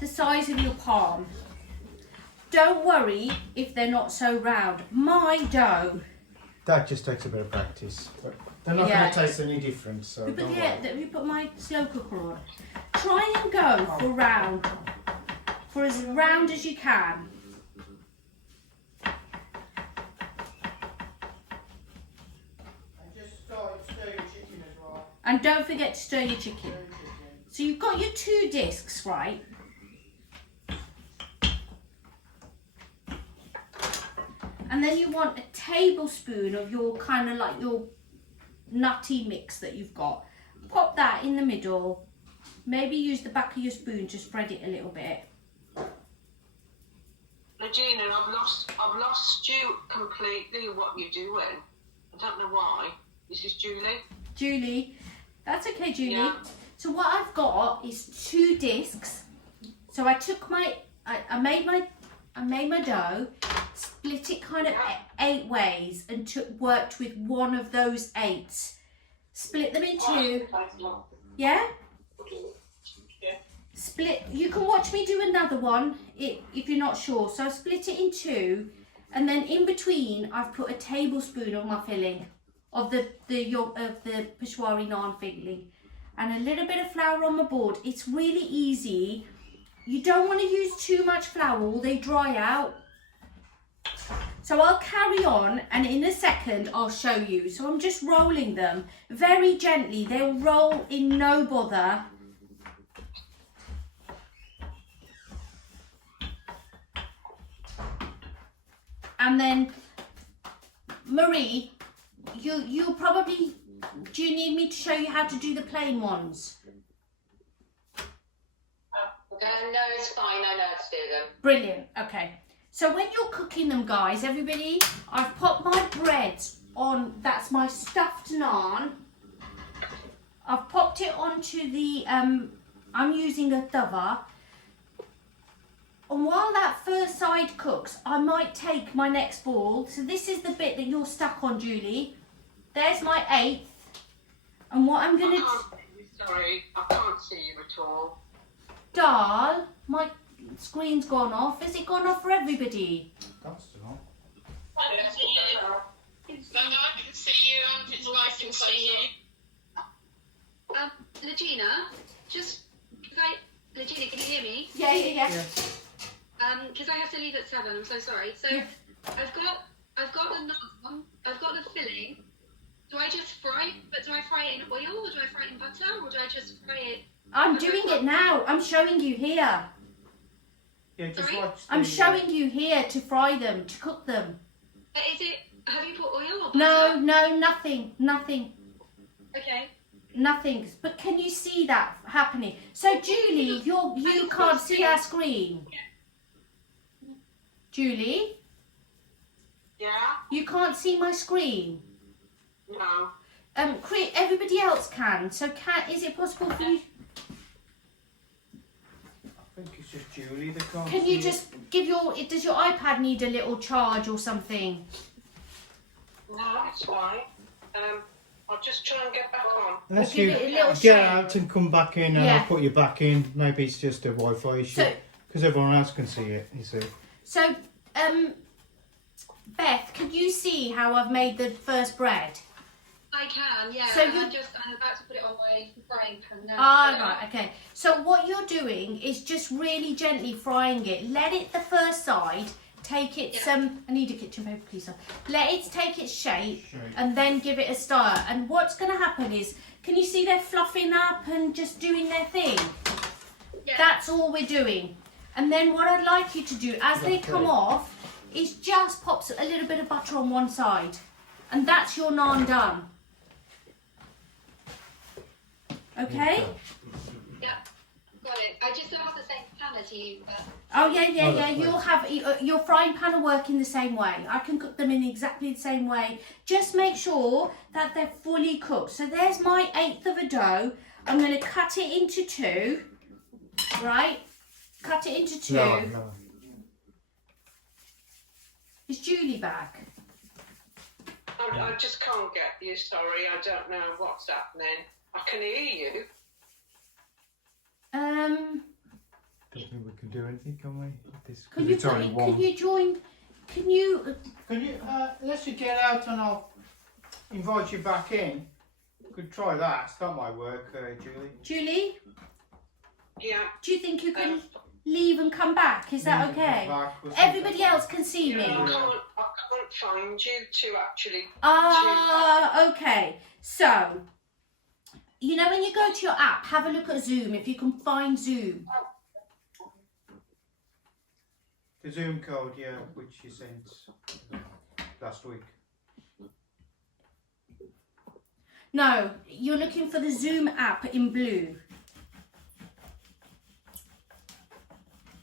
the size of your palm. Don't worry if they're not so round. My dough. That just takes a bit of practice, but they're not going to taste any different. So you put my slow cooker on. Try and go for as round as you can. And don't forget to stir your chicken. So you've got your 2 discs, right? And then you want a tablespoon of your kind of like your nutty mix that you've got. Pop that in the middle. Maybe use the back of your spoon to spread it a little bit. Regina, I've lost you completely. What you're doing? I don't know why. This is Julie. Julie, that's okay, Julie. Yeah. So what I've got is 2 discs. So I took I made my dough, split it kind of 8 ways and worked with one of those 8. Split them in 2. Yeah? Split. You can watch me do another one if you're not sure. So I split it in 2, and then in between I've put a tablespoon of my filling of the Peshwari Naan filling, and a little bit of flour on my board. It's really easy. You don't want to use too much flour, or they dry out. So I'll carry on, and in a second I'll show you. So I'm just rolling them very gently. They'll roll in no bother. And then, Marie, you'll probably, do you need me to show you how to do the plain ones? No, it's fine. I know how to do them. Brilliant. Okay. So when you're cooking them, guys, everybody, I've put my bread on. That's my stuffed naan. I've popped it onto the. I'm using a tawa. And while that first side cooks, I might take my next ball. So this is the bit that you're stuck on, Julie. There's my 8th. And what I'm going to... Sorry, I can't see you at all. Dal, my screen's gone off. Has it gone off for everybody? That's still on. I can see you. No, I can see you, and it's nice to see you. Legina, Legina, can you hear me? Yeah. Because I have to leave at 7. I'm so sorry. So Yeah. I've got the naan. I've got the filling. Do I just fry it? But do I fry it in oil, or do I fry it in butter, or do I just fry it? I'm doing it now. I'm showing you here. Yeah, just Sorry? watch. I'm showing you here to fry them, to cook them. Is it? Have you put oil or butter? No, nothing. Okay. Nothing. But can you see that happening? So Julie, you can't see our screen. Julie, Yeah? you can't see my screen. No. Everybody else can. So is it possible for you? I think it's just Julie that can't. Can see you it. just give does your iPad need a little charge or something? No, it's fine. I'll just try and get back on. Unless give you it a little get shake. out and come back in, and Yeah. I'll put you back in. Maybe it's just a Wi-Fi issue, So- because everyone else can see it. You see. So, Beth, can you see how I've made the first bread? I can. Yeah. So I'm you- about to put it on my frying pan now. Right, okay. So what you're doing is just really gently frying it. Let it the first side take its I need a kitchen paper, please. Sir. Let it take its shape, and then give it a stir. And what's going to happen is, can you see they're fluffing up and just doing their thing? Yeah. That's all we're doing. And then what I'd like you to do as they come off is just pop a little bit of butter on one side, and that's your naan done. Okay? Yeah. Got it. I just don't have the same pan as you, but. Oh yeah. that's You'll have your frying pan will work in the same way. I can cook them in exactly the same way. Just make sure that they're fully cooked. So there's my 1/8 of a dough. I'm going to cut it into 2. Right? Cut it into 2. No. Is Julie back? I just can't get you, sorry. I don't know what's happening. I can hear you. Don't think we can do anything, can we? With this, 'cause Can you it's only one. Can you join? Can you? Can you? Let's you get out, and I'll invite you back in. Could try that. That might work, Julie. Julie, Yeah. do you think you can leave and come back? Is that Leave and come okay? back or Everybody something. else can see me. I can't find you to actually. Okay. So, you know when you go to your app, have a look at Zoom if you can find Zoom. The Zoom code, yeah, which you sent last week. No, you're looking for the Zoom app in blue.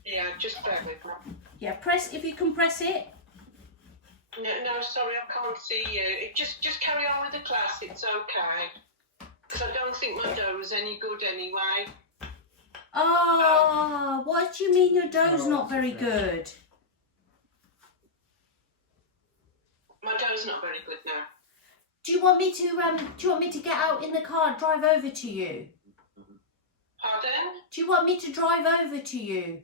Yeah, just bear with me. Yeah, press if you can press it. No, sorry, I can't see you. Just carry on with the class. It's okay. Because I don't think my dough is any good anyway. What do you mean your dough's not very good? My dough's not very good now. Do you want me to get out in the car and drive over to you? Pardon? Do you want me to drive over to you?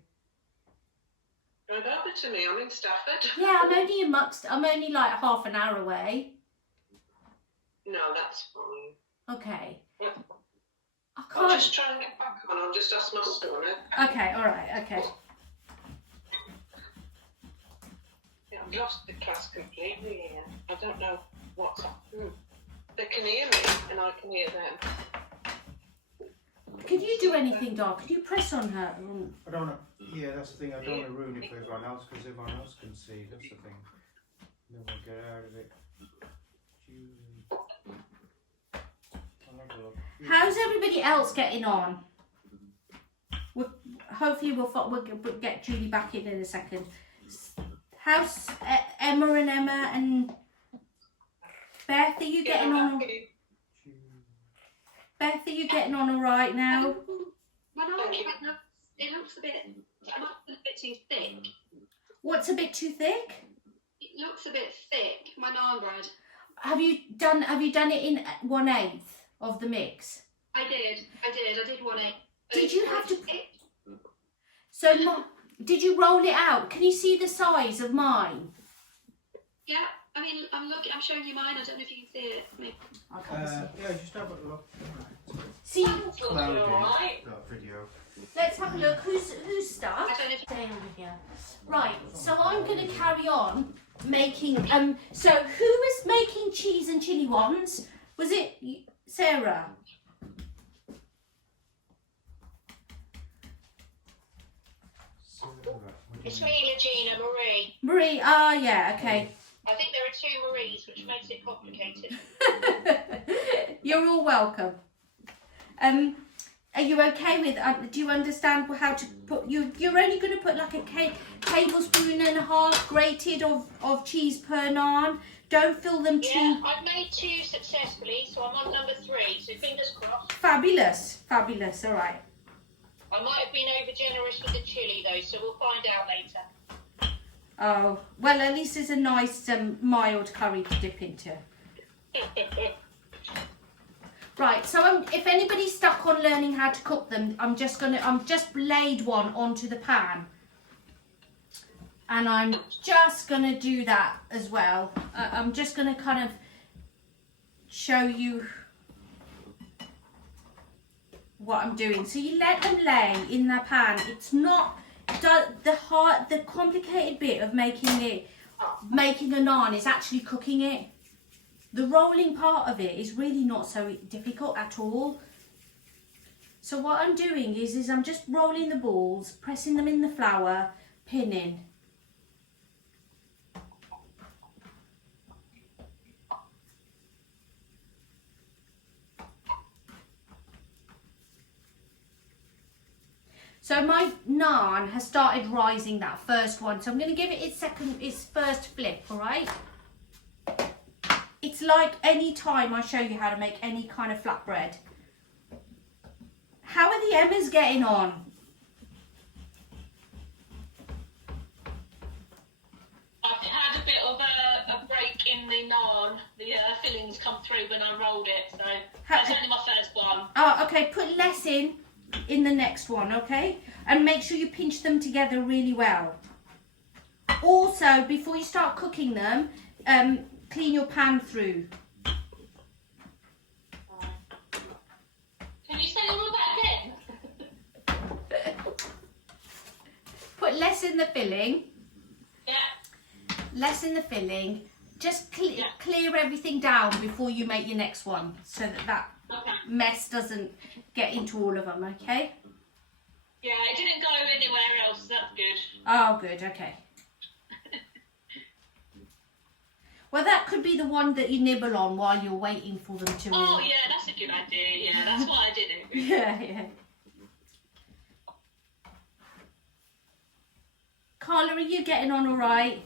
Drive over to me. I'm in Stafford. Yeah, I'm only in I'm only like half an hour away. No, that's fine. Okay. Yeah. I I'll can't. just try and get back on. I'll just ask my son. Okay, all right, okay. Yeah, I've lost the class completely here. I don't know what's happened. They can hear me and I can hear them. Can you do anything, Doc? Can you press on her? I don't know. Yeah, that's the thing. I don't want to ruin it for everyone else because everyone else can see. That's the thing. No one get out of it. I'll have a look. How's everybody else getting on? Hopefully we'll get Julie back in a second. How's Emma and Beth? Are you getting on? Beth, are you getting on all right now? My naan it looks a bit too thick. What's a bit too thick? It looks a bit thick. My naan bread. Have you done it in 1/8 of the mix? I did 1/8. Did you have to? So, did you roll it out? Can you see the size of mine? Yeah, I mean, I'm showing you mine. I don't know if you can see it. Maybe. I can't see. Yeah, just have a look. See, Clouding alright. that video. let's have a look. Who's I start? don't know if Stay over here. Right. So I'm going to carry on making. So who was making cheese and chili ones? Was it Sarah? It's me, Regina, Marie. Marie. Ah, yeah. Okay. I think there are 2 Maries, which makes it complicated. You're all welcome. Are you okay with? Do you understand how to put? You're only going to put like a tablespoon and a half grated of cheese per naan. Don't fill them too. Yeah, I've made 2 successfully, so I'm on number 3. So fingers crossed. Fabulous, fabulous. All right. I might have been over generous with the chili though, so we'll find out later. Oh well, at least it's a nice mild curry to dip into. Right, so if anybody's stuck on learning how to cook them, I'm just laid one onto the pan. And I'm just gonna do that as well. I'm just gonna kind of show you what I'm doing. So you let them lay in the pan. It's not the complicated bit of making a naan is actually cooking it. The rolling part of it is really not so difficult at all. So what I'm doing is I'm just rolling the balls, pressing them in the flour, pinning. So my naan has started rising, that first one. So I'm going to give it its first flip, all right? It's like any time I show you how to make any kind of flatbread. How are the Emmas getting on? I've had a bit of a break in the naan. The fillings come through when I rolled it, so that's only my first one. Oh, okay. Put less in the next one, okay? And make sure you pinch them together really well. Also, before you start cooking them, clean your pan through. Can you say all that again? Put less in the filling. Yeah. Less in the filling. Just clear everything down before you make your next one, so that Okay. mess doesn't get into all of them, okay? Yeah, it didn't go anywhere else, so that's good. Oh, good, okay. Well, that could be the one that you nibble on while you're waiting for them to... Oh, yeah, that's a good idea. Yeah, that's why I did it. Yeah. Carla, are you getting on all right?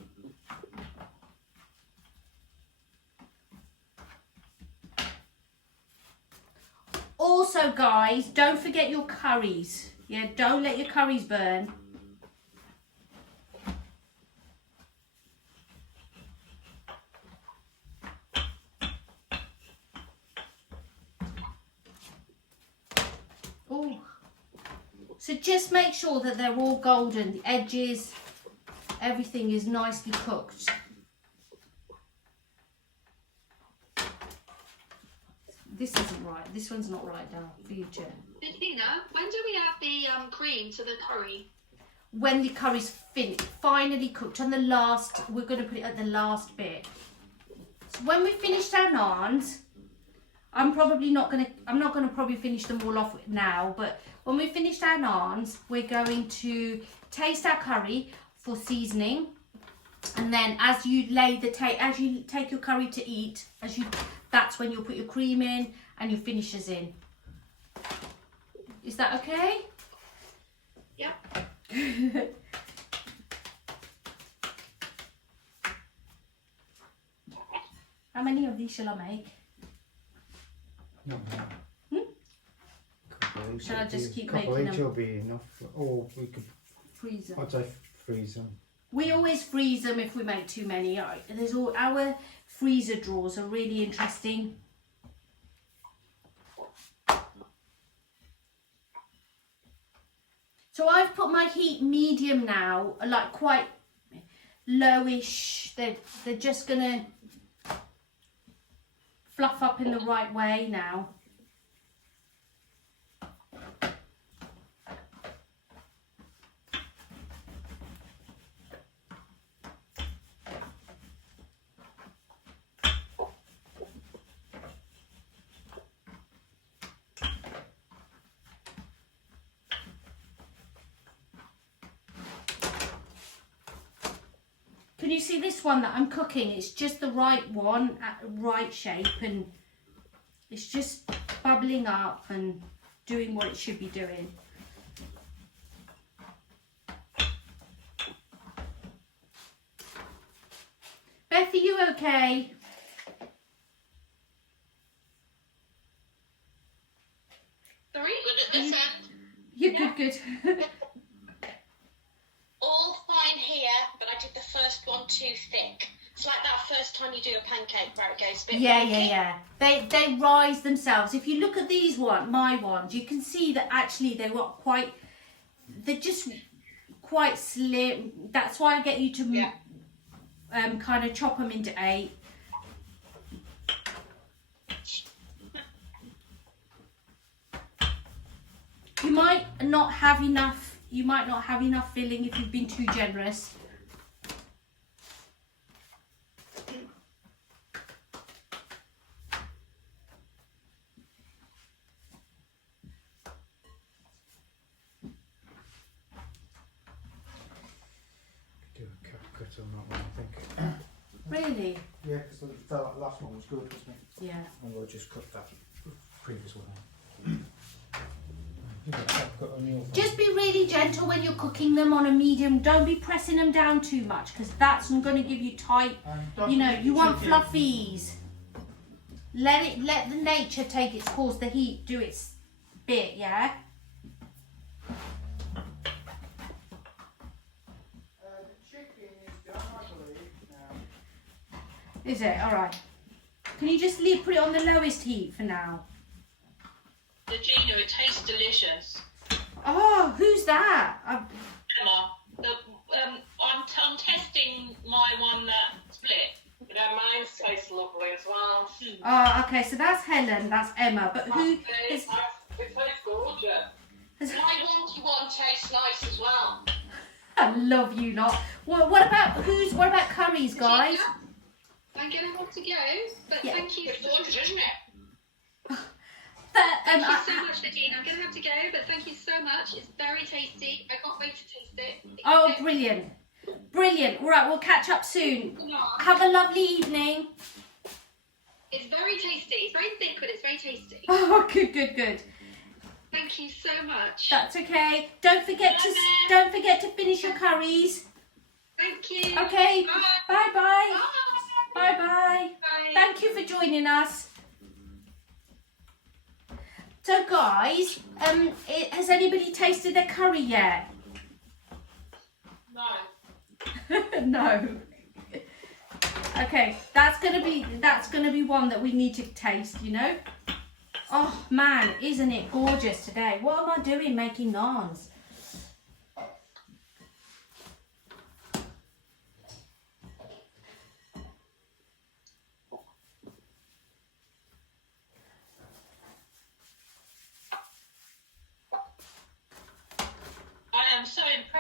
Also, guys, don't forget your curries. Yeah, don't let your curries burn. So just make sure that they're all golden, the edges, everything is nicely cooked. This isn't right. This one's not right now for you, Jen. Christina, when do we add the cream to the curry? When the curry's finally cooked on the last, we're going to put it at the last bit. So when we finished our naans, I'm not going to probably finish them all off now, but when we finished our naans, we're going to taste our curry for seasoning. And then as you as you take your curry to eat, that's when you'll put your cream in and your finishers in. Is that okay? Yep. How many of these shall I make? Not now. Shall I just keep couple making each them? will be enough. Or we could, Freeze them. I'd say freeze them. We always freeze them if we make too many. Our freezer drawers are really interesting. So I've put my heat medium now, like quite lowish. They're just gonna fluff up in the right way now. Can you see this one that I'm cooking? It's just the right one, at the right shape, and it's just bubbling up and doing what it should be doing. Beth, are you okay? Sorry, good at this end. You're Yeah. good. All fine here, but I did the first one too thick. It's like that first time you do a pancake where it goes a bit wonky. They rise themselves. If you look at these my ones, you can see that actually they're just quite slim. That's why I get you to kind of chop them into 8. You might not have enough. You might not have enough filling if you've been too generous. Do a cut on that one, I think. Really? Yeah, because the last one was good, wasn't it? Yeah. And we'll just cut that previous one out. Just be really gentle when you're cooking them on a medium. Don't be pressing them down too much because that's going to give you tight. You know, you want fluffies. Let the nature take its course. The heat do its bit. Yeah. The chicken is done, I believe, now. Is it? All right. Can you just put it on the lowest heat for now? Regina, it tastes delicious. Oh, who's that? Emma, I'm testing my one that split. Yeah, mine tastes lovely as well. Oh, okay. So that's Helen. That's Emma. But who It is? tastes gorgeous. My wonky one tastes nice as well. I love you lot. What about curries, guys? I'm going to have to go, but Yeah. thank you. It's gorgeous, isn't it? But Thank you so much, Nadine. I'm going to have to go, but thank you so much. It's very tasty. I can't wait to taste it. oh, brilliant. Brilliant. All right, we'll catch up soon. Have a lovely evening. It's very tasty. It's very thick, but it's very tasty. Oh, good. Thank you so much. That's okay. Don't forget to finish your curries. Thank you. Okay. Bye. Bye. Bye. Bye. Bye. Thank you for joining us. So, guys, has anybody tasted their curry yet? No. No. Okay, that's gonna be one that we need to taste, you know. Oh man, isn't it gorgeous today? What am I doing making naans?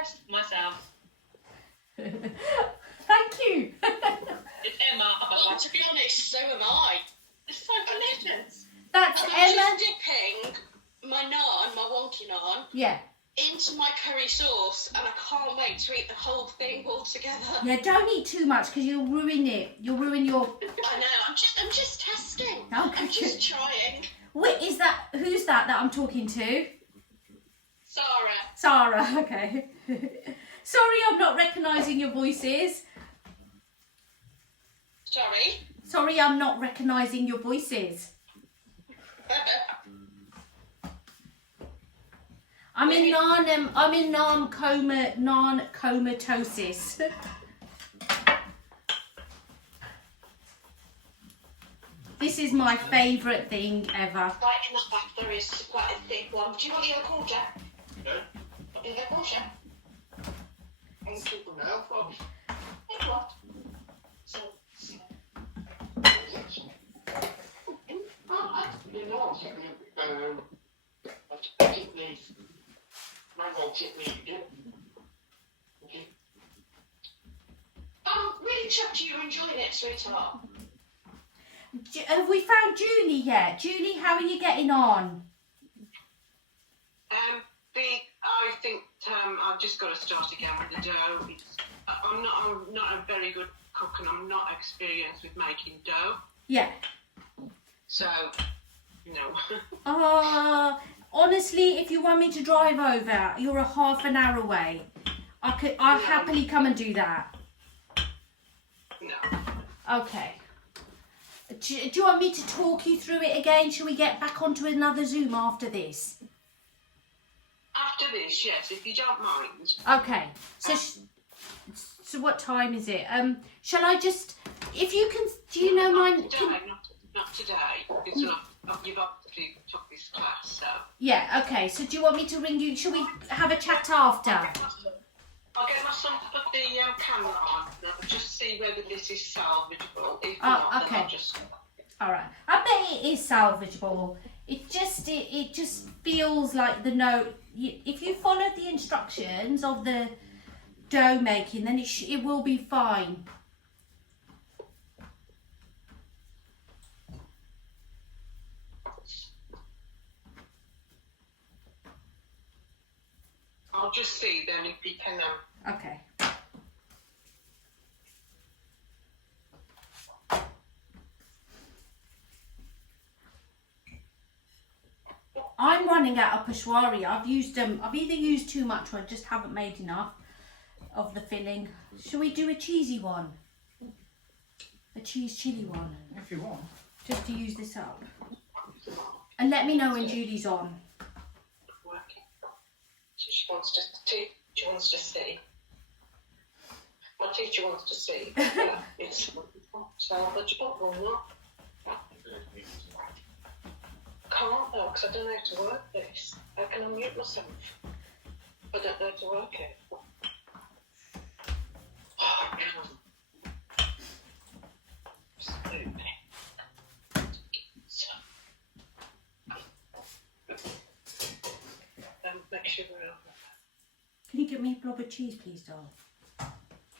best for myself. Thank you. It's Emma. Well, to be honest, so am I. It's so delicious. That's And I'm Emma. just dipping my naan, my wonky naan, Yeah. into my curry sauce, and I can't wait to eat the whole thing all together. Yeah, don't eat too much because you'll ruin it. You'll ruin your... I know. I'm just testing. Okay. I'm just trying. Wait, is that... Who's that I'm talking to? Sarah. Sarah, okay. Sorry I'm not recognising your voices. Sorry. Sorry I'm not recognising your voices. I'm in naan comatosis. This is my favourite thing ever. Right in the back there is quite a thick one. Do you want the other quarter? No. The other quarter? Thank you for now. Thank you. So, You know, particularly mango chutney, okay. I'm really chuffed you're enjoying it, sweetheart. Have we found Julie yet? Julie, how are you getting on? I think I've just got to start again with the dough. I'm not a very good cook, and I'm not experienced with making dough. Yeah. So, you know. Honestly, if you want me to drive over, you're a half an hour away. I'll happily come and do that. No. Okay. Do you want me to talk you through it again? Shall we get back onto another Zoom after this? After this, yes, if you don't mind. Okay. So what time is it? Shall I just... If you can... Do you know Not mine... today, not today. Because you've obviously took this class, so. Yeah, okay. So do you want me to ring you? Shall we have a chat after? I'll get my son to put the camera on and I'll just see whether this is salvageable. If not, then okay. I'll just... All right. I bet it is salvageable. It just feels like the note. If you follow the instructions of the dough making, then it will be fine. I'll just see then if he can... Okay. I'm running out of Peshwari. I've either used too much or I just haven't made enough of the filling. Shall we do a cheesy one? A cheese chilli one? If you want. Just to use this up. And let me know when Julie's on. working. So she wants to see. My teacher wants to see whether it's salvageable or not. Can't though, because I don't know how to work this. How can I mute myself? I don't know how to work it. Absolutely. So, make sure we're over. Can you get me a blob of cheese, please, doll? Do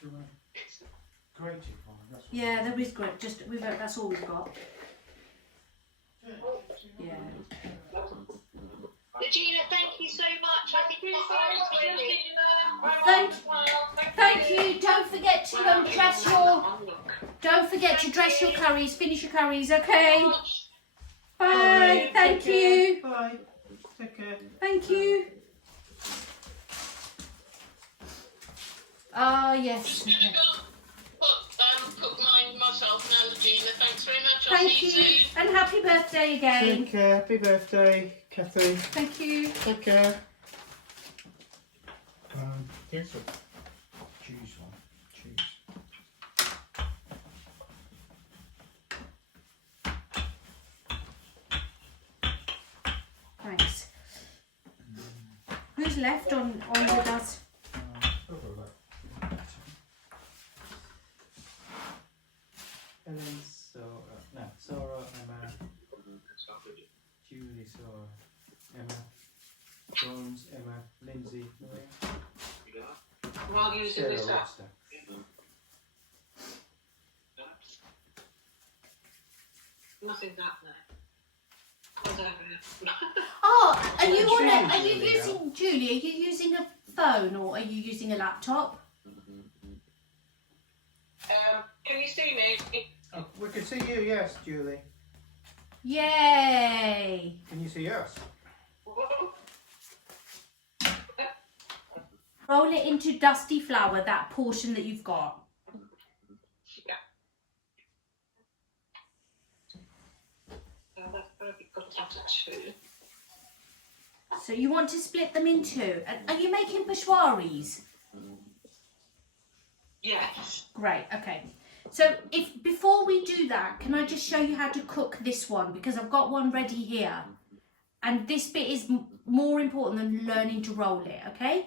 you want grated one? That's what Yeah, there is great. That's all we've got. Yeah. Regina, thank you so much. Happy Thank you. Don't forget to dress your curries. Finish your curries, okay? Bye. Thank you. Bye. Take care. Thank you. Ah, yes. Okay. Cook mine myself now, Regina. Thanks very much. Thank you. And happy birthday again. Take care. Happy birthday, Kathy. Thank you. Take care. Here's a cheese one. Cheese. Thanks. Who's left on with us? And then Sarah, Emma, Julie, Sarah, Emma, Jones, Emma, Lindsay, Maria. while using Sarah this app. Webster. Nothing's happening. What's happening? Oh, are you Well, on a, are Julie, you Julia. using, Julie, are you using a phone or are you using a laptop? Can you see me? Oh, we can see you, yes, Julie. Yay! Can you see us? Roll it into dusty flour, that portion that you've got. Yeah. That's got to be cut into two. So you want to split them in two. Are you making peshwaris? Yes. Great, okay. So if before we do that, can I just show you how to cook this one? Because I've got one ready here. And this bit is more important than learning to roll it, okay?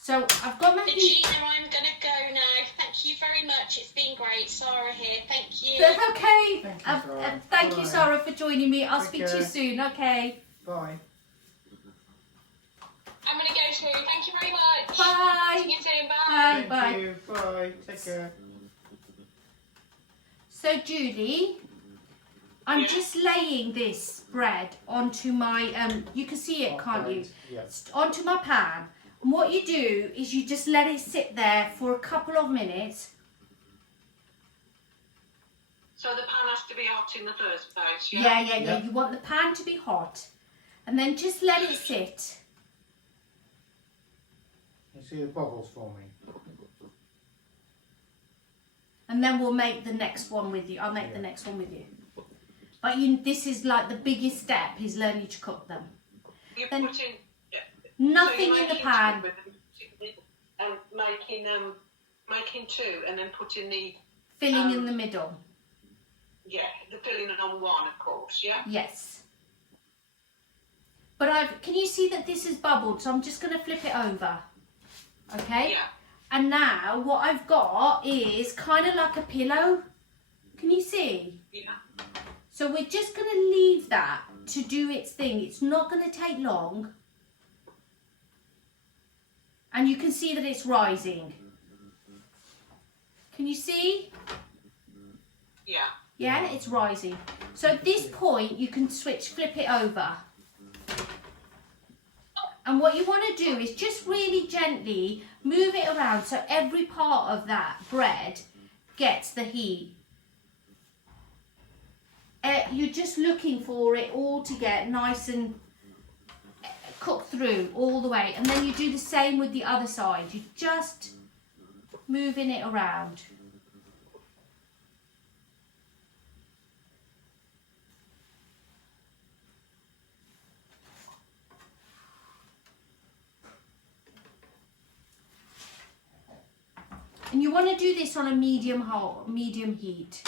So I've got my heat. Regina, I'm going to go now. Thank you very much. It's been great. Sarah here. Thank you. Okay. Thank you, Sarah. Thank you, Bye. Sarah, for joining me. I'll Take speak to you care. soon, okay? Bye. I'm going to go too. Thank you very much. Bye. See you soon. Bye. Bye. Thank Bye. you. Bye. Take care. So Julie, I'm just laying this bread onto my, you can see it, can't you? Yes. Onto my pan. And what you do is you just let it sit there for a couple of minutes. So the pan has to be hot in the first place, Yeah, yeah? yeah. You want the pan to be hot. And then just let it sit. You see the bubbles forming? And then we'll make the next one with you. I'll make the next one with you. But this is like the biggest step is learning to cook them. You Then- put in... Yeah. Nothing So you're in the making pan. two and making two and then putting the... Filling in the middle. Yeah, the filling on one, of course, yeah? Yes. But can you see that this is bubbled? So I'm just going to flip it over. Okay? Yeah. And now what I've got is kind of like a pillow. Can you see? Yeah. So we're just going to leave that to do its thing. It's not going to take long. And you can see that it's rising. Can you see? Yeah. Yeah, it's rising. So at this point, you can flip it over. And what you want to do is just really gently move it around so every part of that bread gets the heat. You're just looking for it all to get nice and cooked through all the way. And then you do the same with the other side. You're just moving it around. And you want to do this on a medium heat.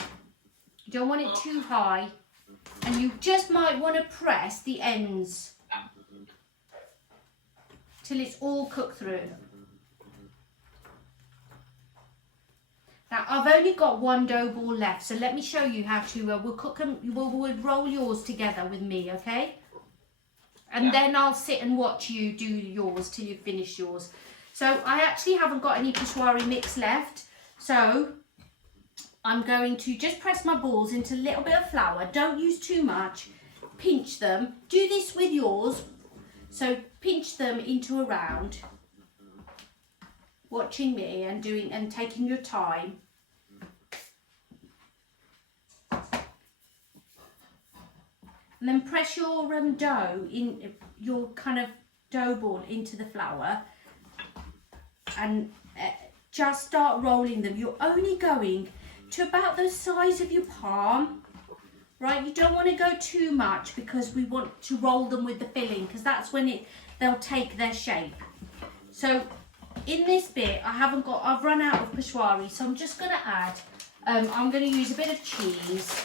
You don't want it too high. And you just might want to press the ends till it's all cooked through. Now I've only got one dough ball left, so let me show you how to. We'll cook them. We'll roll yours together with me, okay? And then I'll sit and watch you do yours till you finish yours. So I actually haven't got any Peshwari mix left, so I'm going to just press my balls into a little bit of flour. Don't use too much. Pinch them. Do this with yours. So pinch them into a round. Watching me and taking your time. And then press your your kind of dough ball into the flour. And just start rolling them. You're only going to about the size of your palm, right? You don't want to go too much because we want to roll them with the filling, because that's when they'll take their shape. So in this bit, I've run out of Peshwari, so I'm just going to add, I'm going to use a bit of cheese,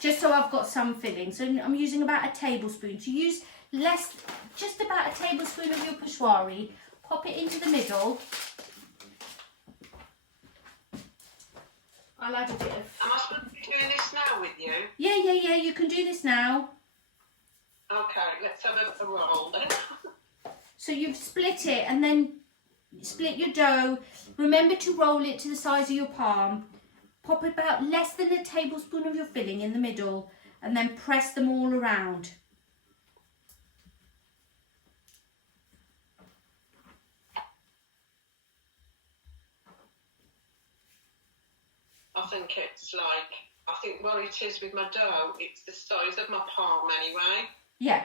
just so I've got some filling. So I'm using about a tablespoon. So use just about a tablespoon of your Peshwari. Pop it into the middle. I'll add a bit of... Am I supposed to be doing this now with you? Yeah, you can do this now. Okay, let's have a roll then. So you've split it and then split your dough. Remember to roll it to the size of your palm. Pop about less than a tablespoon of your filling in the middle and then press them all around. I think it's like, I think what it is with my dough, it's the size of my palm anyway. Yeah.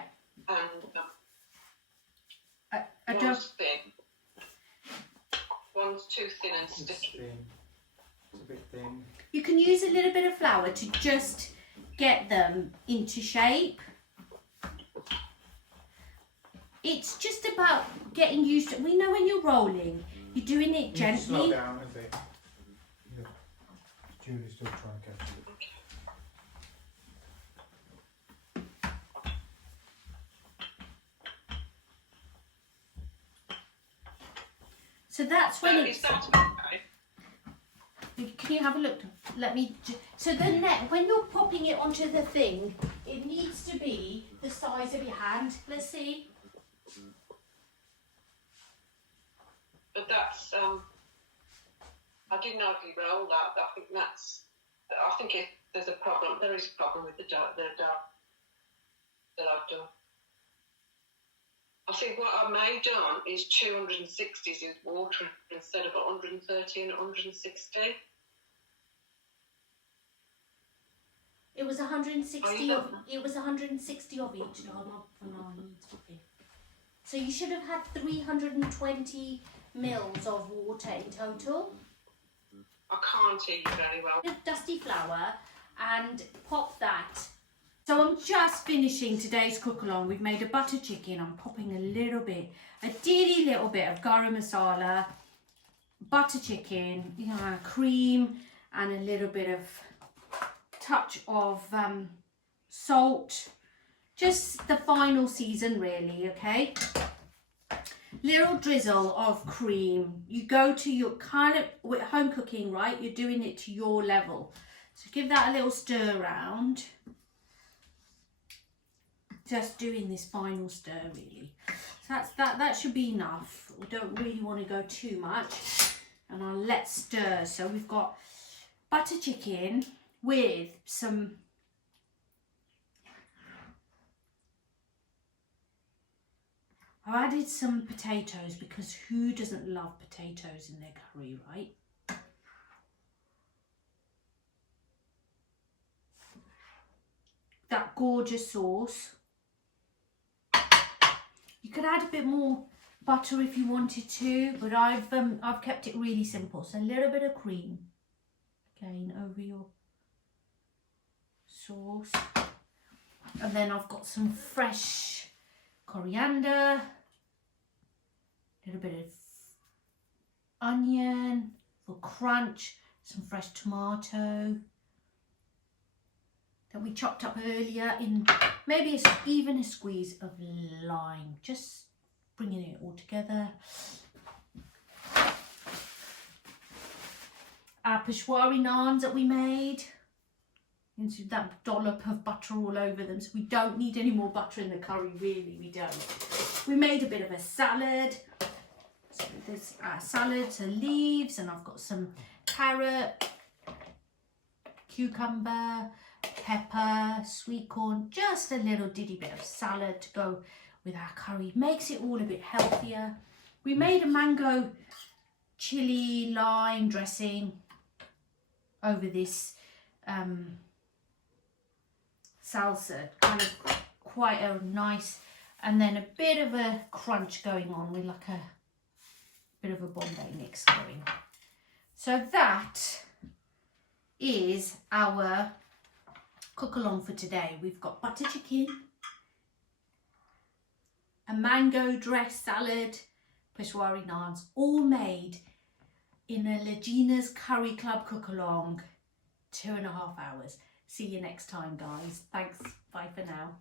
And I don't. one's thin, one's too thin and It's sticky. thin. It's a bit thin. You can use a little bit of flour to just get them into shape. It's just about getting used to. We know when you're rolling, you're doing it You need to slow gently. down a bit. Yeah. Julie's still trying to catch it. So that's when Is it's. that okay? Can you have a look? Let me. So the net, when you're popping it onto the thing, it needs to be the size of your hand. Let's see. But that's, I didn't know if you roll that. I think there's a problem. There is a problem with the dough that I've done. I think what I made on is 260s with water instead of 130 and 160. It was 160 Oh, you of. don't- It was 160 of each. No, not for our needs. Okay. So you should have had 320 mils of water in total. I can't hear you very well. Dusty flour and pop that. So I'm just finishing today's cook along. We've made a butter chicken. I'm popping a teeny little bit of garam masala, butter chicken, cream, and a little bit of touch of salt. Just the final season, really. Okay. Little drizzle of cream. You go to your with home cooking, right? You're doing it to your level. So give that a little stir around. Just doing this final stir, really. So that should be enough. We don't really want to go too much. And I'll let stir. So we've got butter chicken with some I've added some potatoes because who doesn't love potatoes in their curry, right? That gorgeous sauce. You could add a bit more butter if you wanted to, but I've kept it really simple. So a little bit of cream again over your sauce, and then I've got some fresh coriander, a little bit of onion for crunch, some fresh tomato that we chopped up earlier, in maybe even a squeeze of lime, just bringing it all together. Our Peshwari Naans that we made, into that dollop of butter all over them, so we don't need any more butter in the curry, really, we don't. We made a bit of a salad. So there's salad, so leaves, and I've got some carrot, cucumber, pepper, sweet corn, just a little diddy bit of salad to go with our curry. Makes it all a bit healthier. We made a mango chili lime dressing over this salsa, kind of quite a nice, and then a bit of a crunch going on with like a bit of a Bombay mix going. So that is our cook along for today. We've got butter chicken, a mango dress salad, Peshwari Naans, all made in a Legina's Curry Club cook along, 2.5 hours. See you next time, guys. Thanks. Bye for now.